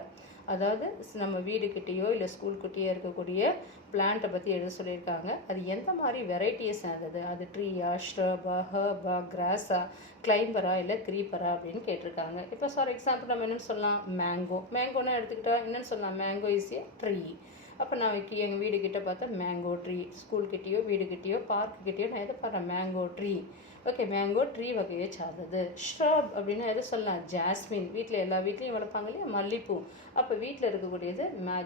அதாவது நம்ம வீடுக்கிட்டேயோ இல்லை ஸ்கூல்கிட்டேயோ இருக்கக்கூடிய பிளான்ட்டை பற்றி எழுத சொல்லியிருக்காங்க. அது எந்த மாதிரி வெரைட்டியை சேர்ந்தது? அது ட்ரீயா, ஷ்ரபா, ஹர்பா, கிராஸா, கிளைம்பரா இல்லை க்ரீப்பரா அப்படின்னு கேட்டிருக்காங்க. இப்போ ஃபார் எக்ஸாம்பிள் நம்ம என்னென்னு சொல்லலாம்? மேங்கோன்னா எடுத்துக்கிட்டா என்னென்னு சொல்லலாம்? Mango is a tree. அப்போ நான் எங்கள் வீடுக்கிட்ட பார்த்தா மேங்கோ ட்ரீ, ஸ்கூல்கிட்டேயோ வீடுக்கிட்டேயோ பார்க்குக்கிட்டேயோ நான் எதை பாடுறேன்? Mango tree. Okay, mango tree வகையை சார்ந்தது. ஷ்ரப் அப்படின்னா எதை சொல்லலாம்? ஜாஸ்மின். வீட்டில் எல்லா வீட்லேயும் வளர்ப்பாங்க இல்லையா? மல்லிப்பூ. அப்போ வீட்டில் இருக்கக்கூடியது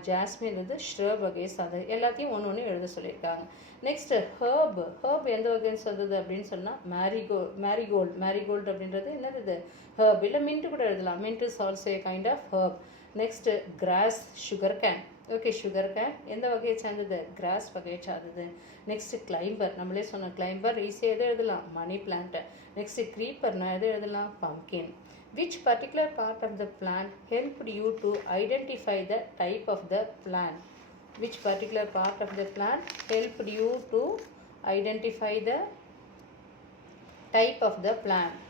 ஜாஸ்மின் ஷ்ரப் வகையை சார்ந்தது. எல்லாத்தையும் ஒன்று எழுத சொல்லியிருக்காங்க. நெக்ஸ்ட்டு ஹர்ப் எந்த வகைன்னு சொல்றது அப்படின்னு சொன்னால் மேரிகோல்டு அப்படின்றது என்னது? ஹர்ப். இல்லை மின்ட்டு கூட எழுதலாம். Mint is also a kind of herb. Next grass, sugarcane. Okay, sugarcane எந்த வகையை சேர்ந்தது? கிராஸ் வகையை சார்ந்தது. நெக்ஸ்ட்டு கிளைம்பர், நம்மளே சொன்ன கிளைம்பர் ஈஸியாக எதை எழுதலாம்? Money plant. நெக்ஸ்ட்டு க்ரீப்பர்னா எதை எழுதலாம்? Pumpkin. Which particular part of the plant helped you to identify the type of the plant? Which particular part of the plant helped you to identify the type of the plant?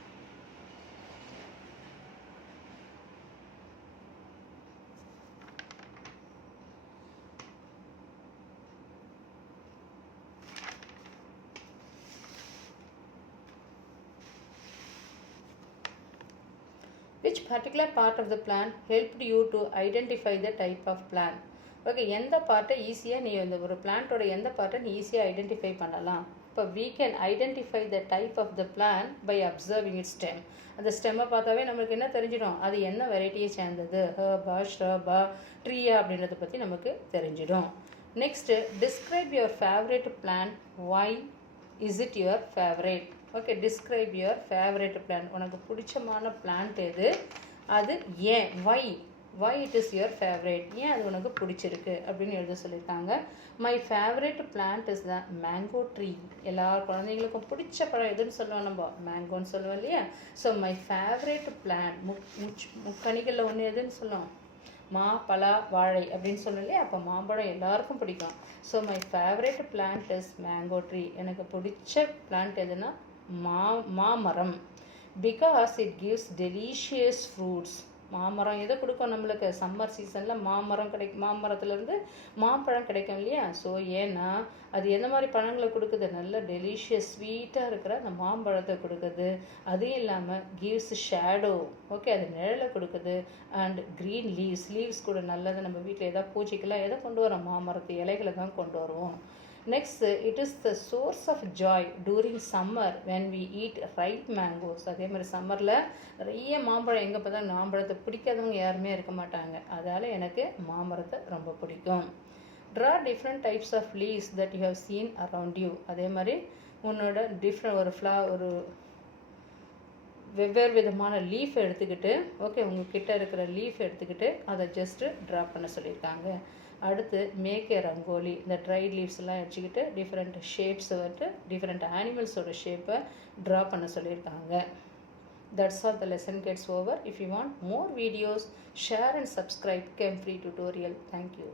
Which particular part of the plant helped you to identify the type of plant? Okay, எந்த பார்ட்டை ஈஸியாக நீ ஒரு பிளான்ட்டோட எந்த பார்ட்டை நீ ஈஸியாக identify பண்ணலாம்? இப்போ we can identify the type of the plant by observing its stem. அந்த ஸ்டெம்மை பார்த்தாவே நம்மளுக்கு என்ன தெரிஞ்சிடும்? அது என்ன வெரைட்டியை சேர்ந்தது? ஹர்பா, ஷ்ரபா, ட்ரீயா அப்படின்றத பற்றி நமக்கு தெரிஞ்சிடும். Next, describe your favourite plant. why is it your favorite? Okay, describe your favourite plant. உனக்கு பிடிச்சமான பிளான்ட் எது? அது ஏன்? Why it is your favourite? ஏன் அது உனக்கு பிடிச்சிருக்கு அப்படின்னு எழுத சொல்லியிருக்காங்க. My favourite plant is the mango tree. எல்லா குழந்தைங்களுக்கும் பிடிச்ச பழம் எதுன்னு சொல்லுவோம்? நம்ம மேங்கோன்னு சொல்லுவோம் இல்லையா? ஸோ மை ஃபேவரட் பிளான்ட், முக்கணிகளில் ஒன்று எதுன்னு சொல்லுவோம்? மா, பலா, வாழை அப்படின்னு சொல்லணும் இல்லையா? அப்போ மாம்பழம் எல்லாருக்கும் பிடிக்கும். So my favourite plant is mango tree. எனக்கு பிடிச்ச பிளான்ட் எதுனா மாமரம். Because it gives delicious fruits. மாமரம் எதை கொடுக்கும் நம்மளுக்கு? சம்மர் சீசனில் மாமரம் மாமரத்துலேருந்து மாம்பழம் கிடைக்கும் இல்லையா? ஸோ ஏன்னா அது எந்த மாதிரி பழங்களை கொடுக்குது? நல்ல டெலிஷியஸ் ஸ்வீட்டாக இருக்கிற அந்த மாம்பழத்தை கொடுக்குது. அதுவும் இல்லாமல் கிவ்ஸ் ஷேடோ, ஓகே, அது நிழலை கொடுக்குது. அண்ட் க்ரீன் லீவ்ஸ் கூட நல்லது. நம்ம வீட்டில் எதாவது பூச்சிக்கெல்லாம் எதை கொண்டு வரோம்? மாமரத்து இலைகளை தான் கொண்டு வருவோம். Next, it is the source of joy during summer when we eat ripe mangoes. அதே மாதிரி சம்மரில் நிறைய மாம்பழம், எங்கே பார்த்தா மாம்பழத்தை பிடிக்காதவங்க யாருமே இருக்க மாட்டாங்க. அதால் எனக்கு மாமரத்தை ரொம்ப பிடிக்கும். Draw different types of leaves that you have seen around you. அதே மாதிரி உன்னோட டிஃப்ரெண்ட் ஒரு வெவ்வேறு விதமான லீஃப் எடுத்துக்கிட்டு, ஓகே, உங்ககிட்ட இருக்கிற லீஃப் எடுத்துக்கிட்டு அதை ஜஸ்ட்டு ட்ரா பண்ண சொல்லியிருக்காங்க. அடுத்து மேக் ஏ ரங்கோலி. இந்த ட்ரை லீவ்ஸ்லாம் வச்சுக்கிட்டு டிஃப்ரெண்ட் ஷேப்ஸை டிஃப்ரெண்ட் அனிமல்ஸோட ஷேப்பை ட்ரா பண்ண சொல்லியிருக்காங்க. That's all, the lesson gets over. If you want more videos, share and subscribe Chem Free Tutorial. Thank you.